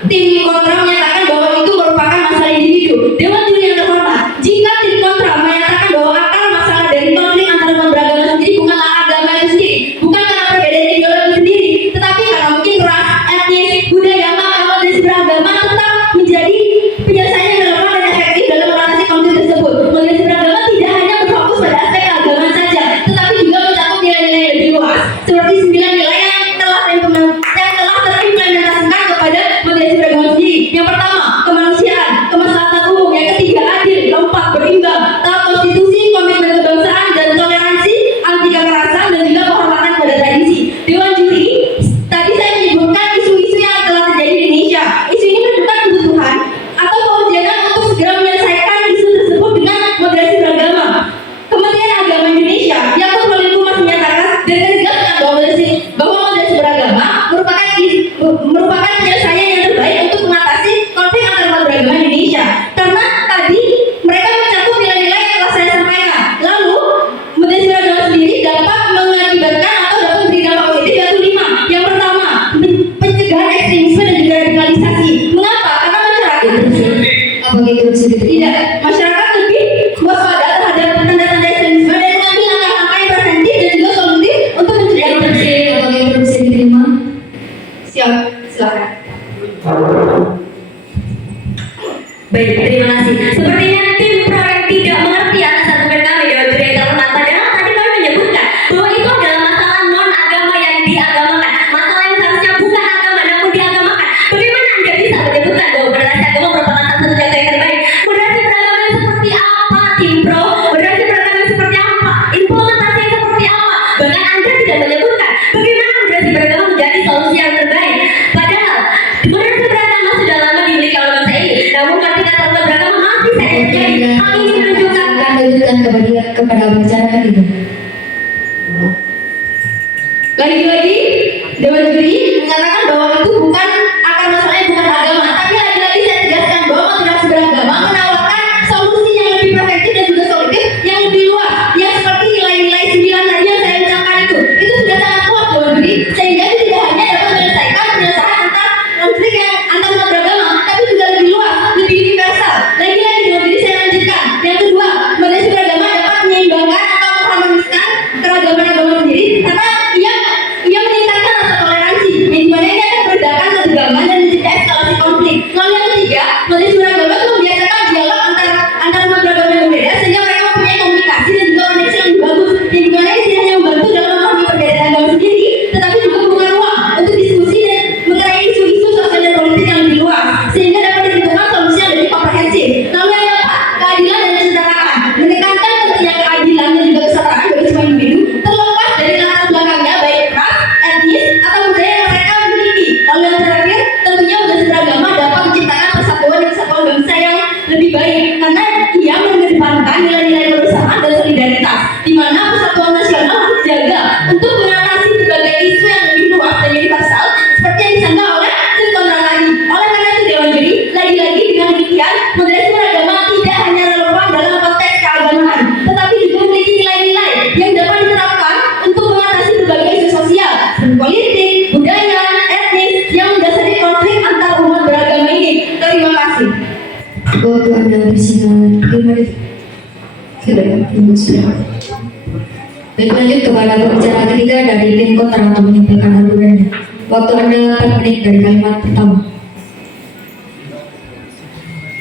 tim kontra menyatakan bahwa itu merupakan masalah individu. Dewan juri yang terhormat, jika tim kontra menyatakan bahwa akar masalah dari konflik antara umat beragama sendiri bukanlah agama itu sendiri, bukan karena perbedaan ideologi sendiri, tetapi karena mungkin ras, etnis, budaya, maka moderasi beragama tetap menjadi penyelesaian yang relevan dan efektif dalam mengatasi konflik tersebut. Moderasi beragama tidak hanya berfokus pada aspek agama saja, tetapi juga mencakup nilai-nilai lebih luas, seperti 9 nilai yang telah terimplementasikan kepada moderasi beragama sendiri. Yang pertama, kemanusiaan, kemaslahatan umum. Yang ketiga, adil, tidak menyebutkan bagaimana moderasi beragama menjadi solusi yang terbaik. Padahal moderasi beragama sudah lama dimiliki oleh bangsa ini, namun ketika terlibat beragama masih saja terjadi. Hal ini menunjukkan akan lanjutkan kepada bicara itu. Lagi-lagi Dewan Juri menyatakan bahwa itu bukan akar masalahnya bukan agama, tapi lagi-lagi saya tegaskan bahwa moderasi beragama menawarkan solusi yang lebih preventif dan juga solutif yang lebih luas, yang seperti nilai-nilai 9 tadi yang saya ucapkan itu sudah sangat kuat Dewan Juri, sehingga itu tidak hanya dapat menyelesaikan penyelesaian antar konflik yang antar umat beragama, tapi juga lebih luas, lebih universal. Lagi-lagi Dewan Juri saya lanjutkan. Yang kedua, moderasi beragama dapat menyeimbangkan atau mengharmoniskan keragaman agama sendiri karena ia meningkatkan rasa toleransi yang dimana ini akan meredakan ketegangan dan mencegah eskalasi konflik. Lalu yang ketiga, moderasi beragama itu membiasakan dialog antar umat beragama yang berbeda sehingga mereka mempunyai komunikasi dan juga koneksi yang bagus yang dimana ini tidak hanya membantu dalam memahami perbedaan agama sendiri tetapi juga membuka ruang untuk diskusi dan mengenai isu-isu sosial dan politik yang lebih luas sehingga dapat ditentukan solusi yang lebih komprehensif. Lalu yang keempat, keadilan dan kesetaraan menekankan pentingnya keadilan dan juga kesetaraan bagi semua individu terlepas dari latar belakangnya baik ras, etnis atau budaya yang mereka miliki. Lalu yang terakhir, tentunya moderasi beragama dapat menciptakan persatuan dan kesatuan bangsa yang lebih baik karena ia mengedepankan nilai-nilai kebersamaan dan solidaritas di mana persatuan nasional harus dijaga untuk mengatasi berbagai isu yang lebih luas dan universal seperti yang disanggah oleh Tim Kontra tadi. Oleh karena itu Dewan Juri, lagi-lagi dengan demikian moderasi beragama tidak hanya relevan dalam konteks keagamaan tetapi juga memiliki nilai-nilai yang dapat diterapkan untuk mengatasi berbagai isu sosial seperti politik, budaya, etnis yang mendasari konflik antar umat beragama ini. Terima kasih. Waktu Anda bersinar 5 menit. Sudah. Baik, lanjut kepada pembicara ketiga dari tim kontra untuk menyampaikan argumennya. Waktu Anda 4 menit dari kalimat pertama.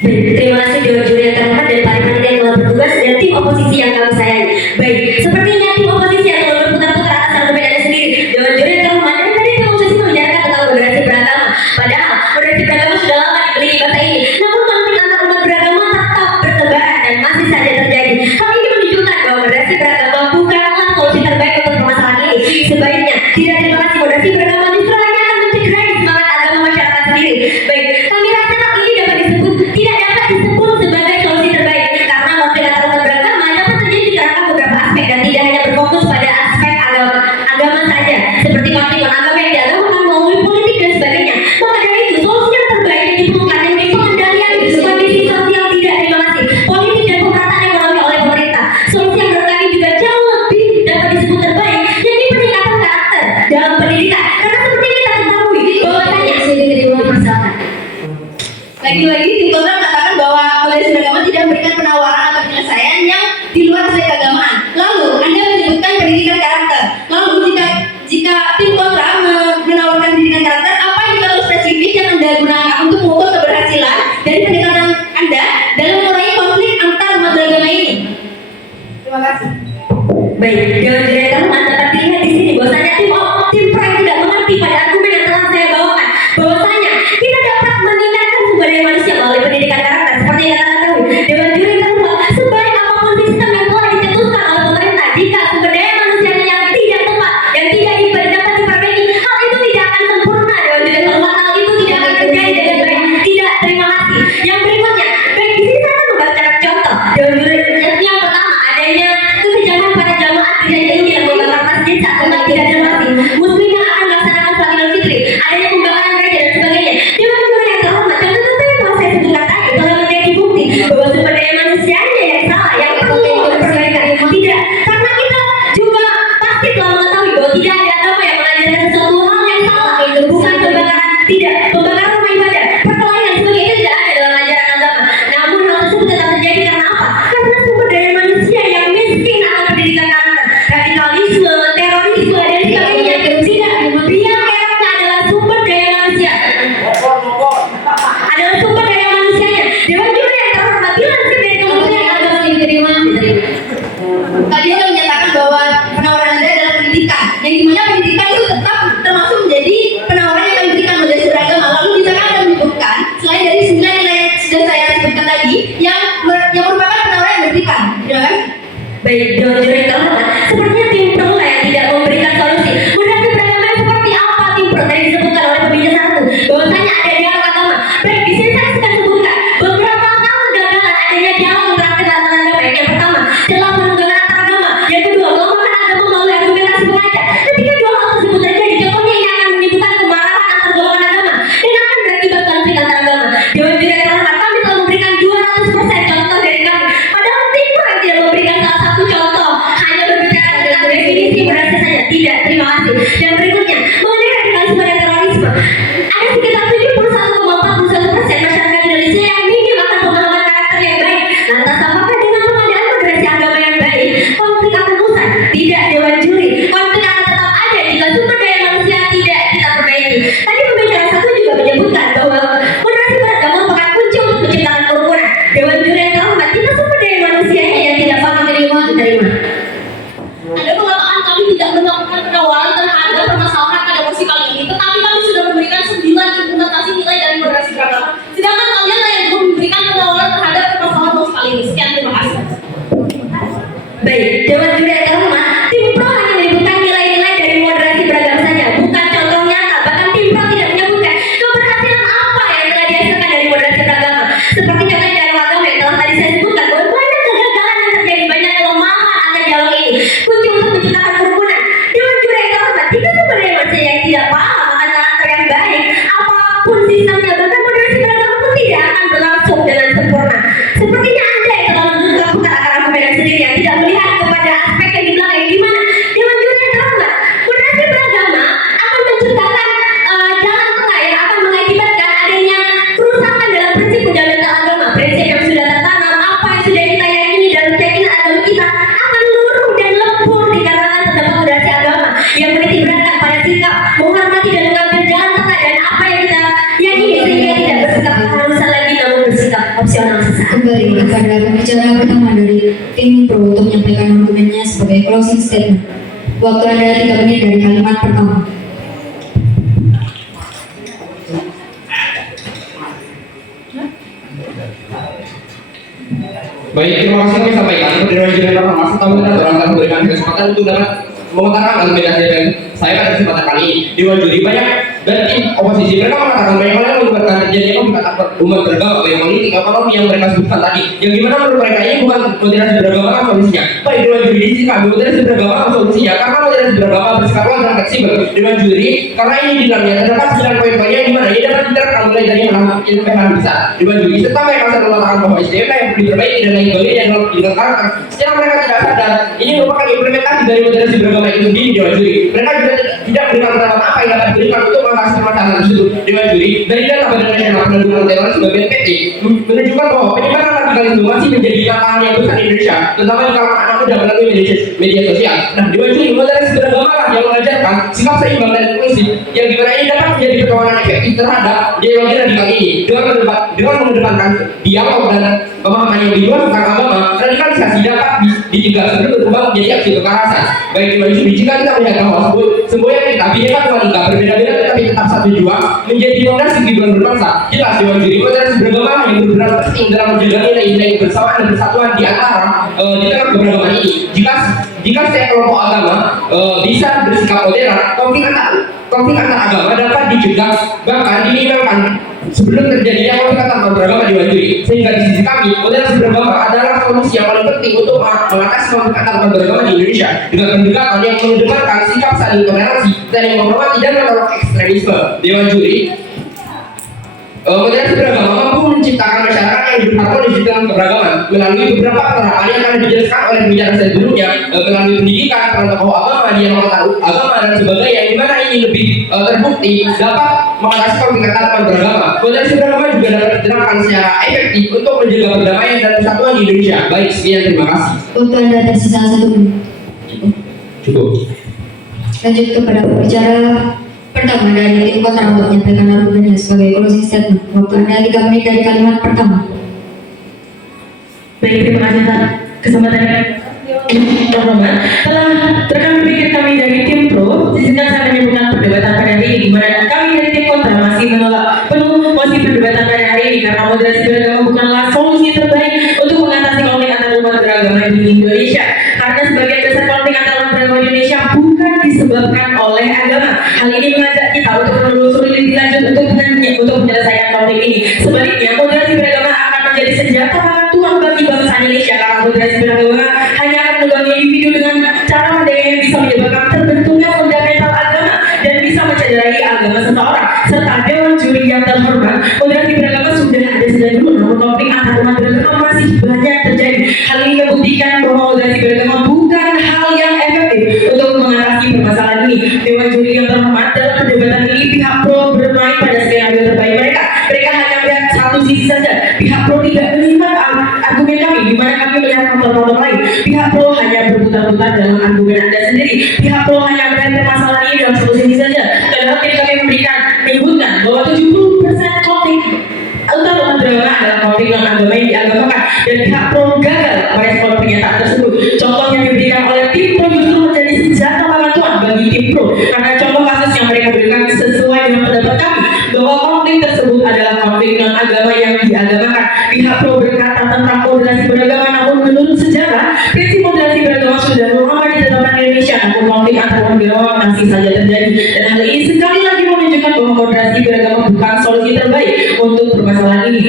Baik, terima kasih Dewan Juri yang terhormat dan para panitia yang telah bertugas dan tim oposisi yang kami sayangi. Baik, sepertinya tim oposisi yang telah berputar-putar atas argumen Anda sendiri. Dewan Juri yang terhormat dan tadi tim oposisi membicarakan tentang moderasi beragama. Padahal moderasi beragama sudah lama dimiliki bangsa ini. Namun konflik antar umat beragama tetap bertebaran dan masih saja terjadi. Hal ini menunjukkan bahwa moderasi beragama bukanlah solusi terbaik untuk permasalahan ini. Sebaiknya tidak terima moderasi beragama justru hanya akan mencederai semangat agama masyarakat sendiri. Baik, kami rasa hal ini dapat disebut tidak dapat disebut sebagai solusi terbaik karena konflik antar umat beragama dapat terjadi dikarenakan beberapa aspek dan tidak hanya berfokus pada aspek agama saja seperti konflik agama yang diagamakan maupun politik dan sebagainya. Maka dari itu solusi yang terbaik yang diperlukan yakni pengendalian kondisi sosial tidak terima kasih politik dan pemerataan ekonomi oleh pemerintah. Solusi yang menurut kami juga jauh lebih dapat disebut terbaik yakni peningkatan karakter dalam pendidikan karena seperti kita ketahui bahwasanya lagi-lagi tim kontra mengatakan bahwa moderasi beragama tidak memberikan penawaran atau penyelesaian yang di luar aspek keagamaan. Lalu Anda menyebutkan pendidikan karakter. Lalu jika tim kontra menawarkan pendidikan karakter, apa indikator spesifik yang Anda gunakan untuk mengukur keberhasilan dari pendekatan Anda dalam mengurangi konflik antar umat beragama ini? Terima kasih. Baik, Dewan Juri yang terhormat dapat dilihat di sini bahwasanya tim pro yang tidak mengerti pada argumen yang telah saya bawakan bahwasanya kita dapat meningkatkan sumber daya manusia melalui pendidikan karakter seperti yang kita tahu. Dewan Juri yang terhormat, sebaik apapun sistem yang telah dicetuskan oleh pemerintah, jika sumber daya manusianya yang tidak tepat dan tidak dapat diperbaiki, hal itu tidak akan sempurna. Dewan Juri yang terhormat, hal itu tidak akan terjadi dengan baik. Tidak, terima kasih. Yang berikutnya, baik di sini saya akan membacakan contoh. Dewan Juri yang pertama adanya kekejaman pada jamaah tidak diikuti dan membakar masjid saat umat tidak jamati. Muslim yang akan melaksanakan sholat Idul Fitri, adanya pembakaran gereja dan sebagainya. Dewan Juri yang terhormat, contoh-contoh yang telah saya sebutkan tadi telah menjadi bukti bahwa sumber daya manusianya yang salah, yang perlu diperbaikan. Tidak, karena kita juga pasti telah mengetahui bahwa tidak ada agama yang mengajarkan sesuatu hal yang salah. Bukan pembakaran, tidak, pembakaran rumah ibadah, perkelahian sebagai itu tidak ada dalam ajaran agama. Namun hal tersebut tetap terjadi karena apa? Karena sumber daya manusia yang miskin akan pendidikan karakter, radikalisme, terorisme dan sebagainya. Tidak, biar keraknya adalah sumber daya manusia. Adalah sumber daya manusianya. Dewan Juri yang terhormat dilansir dari Kementerian Agama diterima. Tadi saya menyatakan bahwa penawaran Anda adalah pendidikan, yang dimana pendidikan itu tetap termasuk menjadi penawaran yang kami berikan moderasi beragama. Lalu bisakah Anda menyebutkan selain dari 9 nilai yang sudah saya sebutkan tadi yang merupakan penawaran yang diberikan? Terima kasih. Baik, Dewan Juri yang terhormat, sepertinya tim pro yang tidak memberikan solusi terima kasih. Dan berikutnya, mengenai radikalisme dan terorisme, ada sekitar 71,41% masyarakat Indonesia yang minim akan pemahaman karakter yang baik. Lantas apakah dengan pengadaan moderasi agama yang baik, konflik akan usai? Tidak, Dewan Juri. Konflik akan tetap ada jika sumber daya manusia tidak kita perbaiki. Tadi pembicara satu juga menyebutkan bahwa moderasi beragama merupakan kunci untuk menciptakan kerukunan. Dewan Juri yang terhormat, kita sumber daya manusianya yang tidak paham menerima. Anda mengatakan kami tidak melakukan penawaran terhadap permasalahan pada musik kali ini, tetapi kami sudah memberikan 9 implementasi nilai dari moderasi beragama. Sedangkan kalian yang belum memberikan penawaran terhadap permasalahan musik kali ini. Sekian, terima kasih. Baik, Dewan Juri yang terhormat, tim pro hanya menyebutkan nilai-nilai dari moderasi beragama saja, bukan contoh nyata. Bahkan tim pro tidak menyebutkan keberhasilan apa yang telah dihasilkan dari moderasi beragama. Seperti contohnya dalam agama yang telah tadi saya sebutkan, bahwa banyak kegagalan yang terjadi, banyak kelemahan antar dialog ini. Kunci untuk menciptakan kerukunan. Dewan Juri yang terhormat, jika sumber daya manusia yang tidak paham akan karakter yang baik, apapun sistemnya, bahkan moderasi beragama pun tidak akan berlangsung dengan sempurna. Sepertinya Anda yang terlalu bukan akar argumen sendiri yang tidak melihat kepada aspek yang di belakang, yang dimana Dewan Juri yang terhormat, moderasi beragama akan menciptakan jalan tengah yang akan mengakibatkan adanya kerusakan dalam prinsip fundamental agama. Prinsip yang sudah tertanam, apa yang sudah kita yakini dalam keyakinan agama kita akan luruh dan lebur dikarenakan terdapat moderasi agama yang menitik beratkan pada sikap menghormati dan mengambil jalan tengah dan apa yang kita yakini, sehingga tidak bersikap keharusan lagi namun bersikap opsional sesaat. Kembali kepada pembicara pertama dari tim pro untuk menyampaikan argumennya sebagai closing statement. Waktu Anda 3 menit dari kalimat pertama. Baik, terima kasih kami sampaikan. Dewan Juri yang terhormat, pertama kita dalam memberikan kesempatan untuk dapat mengutarakan argumentasi dan saya pada kesempatan kali ini. Dewan Juri banyak dan tim oposisi mereka mengatakan banyak hal yang menyebabkan terjadinya konflik antar umat beragama, baik politik, ekonomi yang mereka sebutkan tadi. Yang dimana menurut mereka ini bukan moderasi beragama kan solusinya. Baik, Dewan Juri di sini kami moderasi beragama kan solusinya karena moderasi beragama bersikap luas dan fleksibel. Dewan Juri karena ini di dalamnya terdapat 9 poin-poin yang dimana ini dapat diterapkan mulai dari hal besar. Dewan Juri serta mereka sadar mengatakan bahwa SDM yang perlu diperbaiki dan lain sebagainya dalam bidang karakter. Secara mereka tidak sadar ini merupakan implementasi dari moderasi beragama itu sendiri. Dewan Juri mereka juga tidak memberikan pendapat apa yang dapat diberikan untuk mengatasi permasalahan tersebut. Dewan Juri dari data Badan Nasional Penanggulangan Terorisme BNPT menunjukkan bahwa penyebaran radikalisme masih menjadi tantangan yang besar di Indonesia, terutama di kalangan anak muda melalui media sosial. Nah, Dewan Juri moderasi beragama lah yang mengajarkan sikap seimbang dan inklusif yang dimana ini dapat menjadi perlawanan efektif terhadap ideologi radikal ini dengan mengedepankan dialog dan pemahaman yang di luar tentang agama. Radikalisasi dapat dicegah sebelum berkembang menjadi aksi kekerasan. Baik Dewan Juri, jika kita melihat bahwa semboyan kita bineka tunggal ika berbeda-beda tetapi tetap satu jua menjadi fondasi kehidupan berbangsa. Jelas Dewan Juri moderasi beragama yang berperan penting dalam menjaga nilai-nilai kebersamaan dan persatuan di antara di tengah keberagaman ini. Jika setiap kelompok agama bisa bersikap moderat, konflik antar agama dapat dicegah bahkan diminimalkan sebelum terjadinya konflik antar beragama. Dewan Juri sehingga di sisi kami moderasi beragama adalah solusi yang paling penting untuk mengatasi konflik antar beragama di Indonesia dengan pendekatan yang mengedepankan sikap saling toleransi, saling menghormati dan menolak ekstremisme. Dewan Juri moderasi beragama mampu menciptakan masyarakat yang hidup harmonis di dalam keberagaman melalui beberapa penerapan yang akan dijelaskan oleh pembicara saya sebelumnya, melalui pendidikan, peran tokoh agama, dialog agama dan sebagainya, yang dimana ini lebih terbukti dapat mengatasi konflik antar beragama. Moderasi beragama juga dapat diterapkan secara efektif untuk menjaga perdamaian dan persatuan di Indonesia. Baik, sekian, terima kasih. Waktu Anda tersisa 1 menit. Cukup. Lanjut kepada pembicara pertama dari tim kontra untuk menyampaikan argumennya sebagai closing statement. Waktu Anda 3 menit dari kalimat pertama. Baik, terima kasih atas kesempatan terhormat. Telah terekam berpikir kami dari tim pro, izinkan saya menyebutkan perdebatan pada hari ini, di mana kami dari tim kontra masih menolak penuh mosi perdebatan pada hari ini karena moderasi beragama bukanlah solusi terbaik untuk mengatasi konflik antar umat beragama di Indonesia. Karena sebagian besar konflik antar umat beragama di Indonesia bukan disebabkan oleh agama. Hal ini mengajak kita untuk menelusuri lebih lanjut untuk menyelesaikan konflik ini. Sebaliknya, moderasi beragama akan menjadi senjata tuan bagi bangsa Indonesia karena moderasi beragama hanya akan melindungi individu dengan cara yang bisa menyebabkan terbentuknya fundamental agama dan bisa mencederai agama seseorang. Serta Dewan Juri yang terhormat, moderasi beragama sudah ada sejak dulu, namun konflik antar umat beragama masih banyak terjadi. Hal ini membuktikan bahwa moderasi beragama bukan hal yang efektif untuk mengatasi permasalahan ini. ini. Dewan juri yang terhormat, dalam perdebatan ini pihak pro bermain pada skenario terbaik mereka. Mereka hanya melihat satu sisi saja. Pihak pro tidak menyimak argumen kami, di mana kami melihat faktor-faktor lain. Pihak pro hanya berputar-putar dalam argumen Anda sendiri. Pihak pro hanya melihat permasalahan ini dalam satu sisi saja. Padahal tim kami menyebutkan bahwa 70% konflik utama drama adalah konflik non-agama yang diagamakan, dan pihak pro gagal merespon pernyataan tersebut. Contoh yang diberikan oleh tim pro justru menjadi senjata bantuan bagi tim pro, karena contoh kasus yang mereka berikan sesuai dengan pendapat kami bahwa konflik tersebut adalah konflik non-agama yang diagamakan. Pihak pro berkata tentang moderasi beragama, namun menurut sejarah prinsip moderasi beragama sudah lama ditetapkan di Indonesia, namun konflik antar agama masih saja terjadi, dan hal ini sekali lagi menunjukkan bahwa moderasi beragama bukan solusi terbaik untuk permasalahan ini,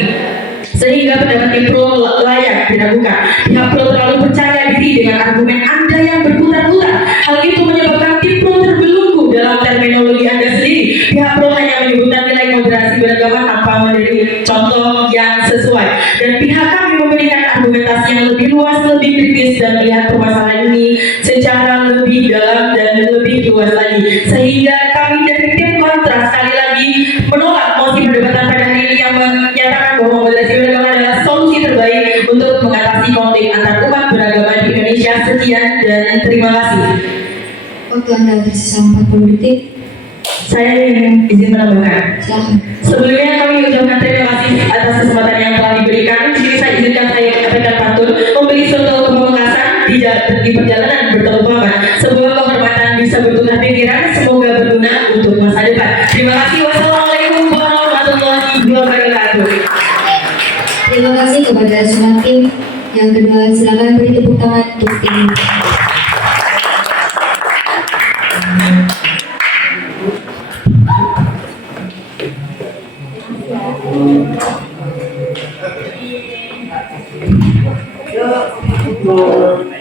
sehingga pendapat tim pro layak diragukan. Pihak pro terlalu percaya diri dengan argumen Anda yang berputar-putar. Hal itu menyebabkan tim pro terbelenggu dalam terminologi Anda sendiri. Pihak pro hanya menyebutkan nilai moderasi beragama tanpa memberi contoh yang sesuai, dan pihak kami memberikan argumentasi yang lebih luas, lebih kritis, dan melihat permasalahan ini secara lebih dalam dan lebih luas lagi, sehingga kami dari tim kontra sekali lagi menolak mosi perdebatan pada hari ini yang menyatakan bahwa moderasi beragama adalah solusi terbaik untuk mengatasi konflik antar umat beragama di Indonesia. Sekian dan terima kasih. Waktu Anda tersisa 40 detik. Saya izin menambahkan. Silakan. Sebelumnya kami ucapkan terima kasih atas kesempatan yang telah diberikan. Di sini saya izinkan saya menyampaikan pantun membeli soto ke Pamekasan di perjalanan bertemu paman. Sebuah kehormatan bisa bertukar pikiran, semoga berguna untuk masa depan. Terima kasih. Wassalamualaikum warahmatullahi wabarakatuh. Terima kasih kepada semua tim. Yang kedua, silakan beri tepuk tangan untuk tim. Yo.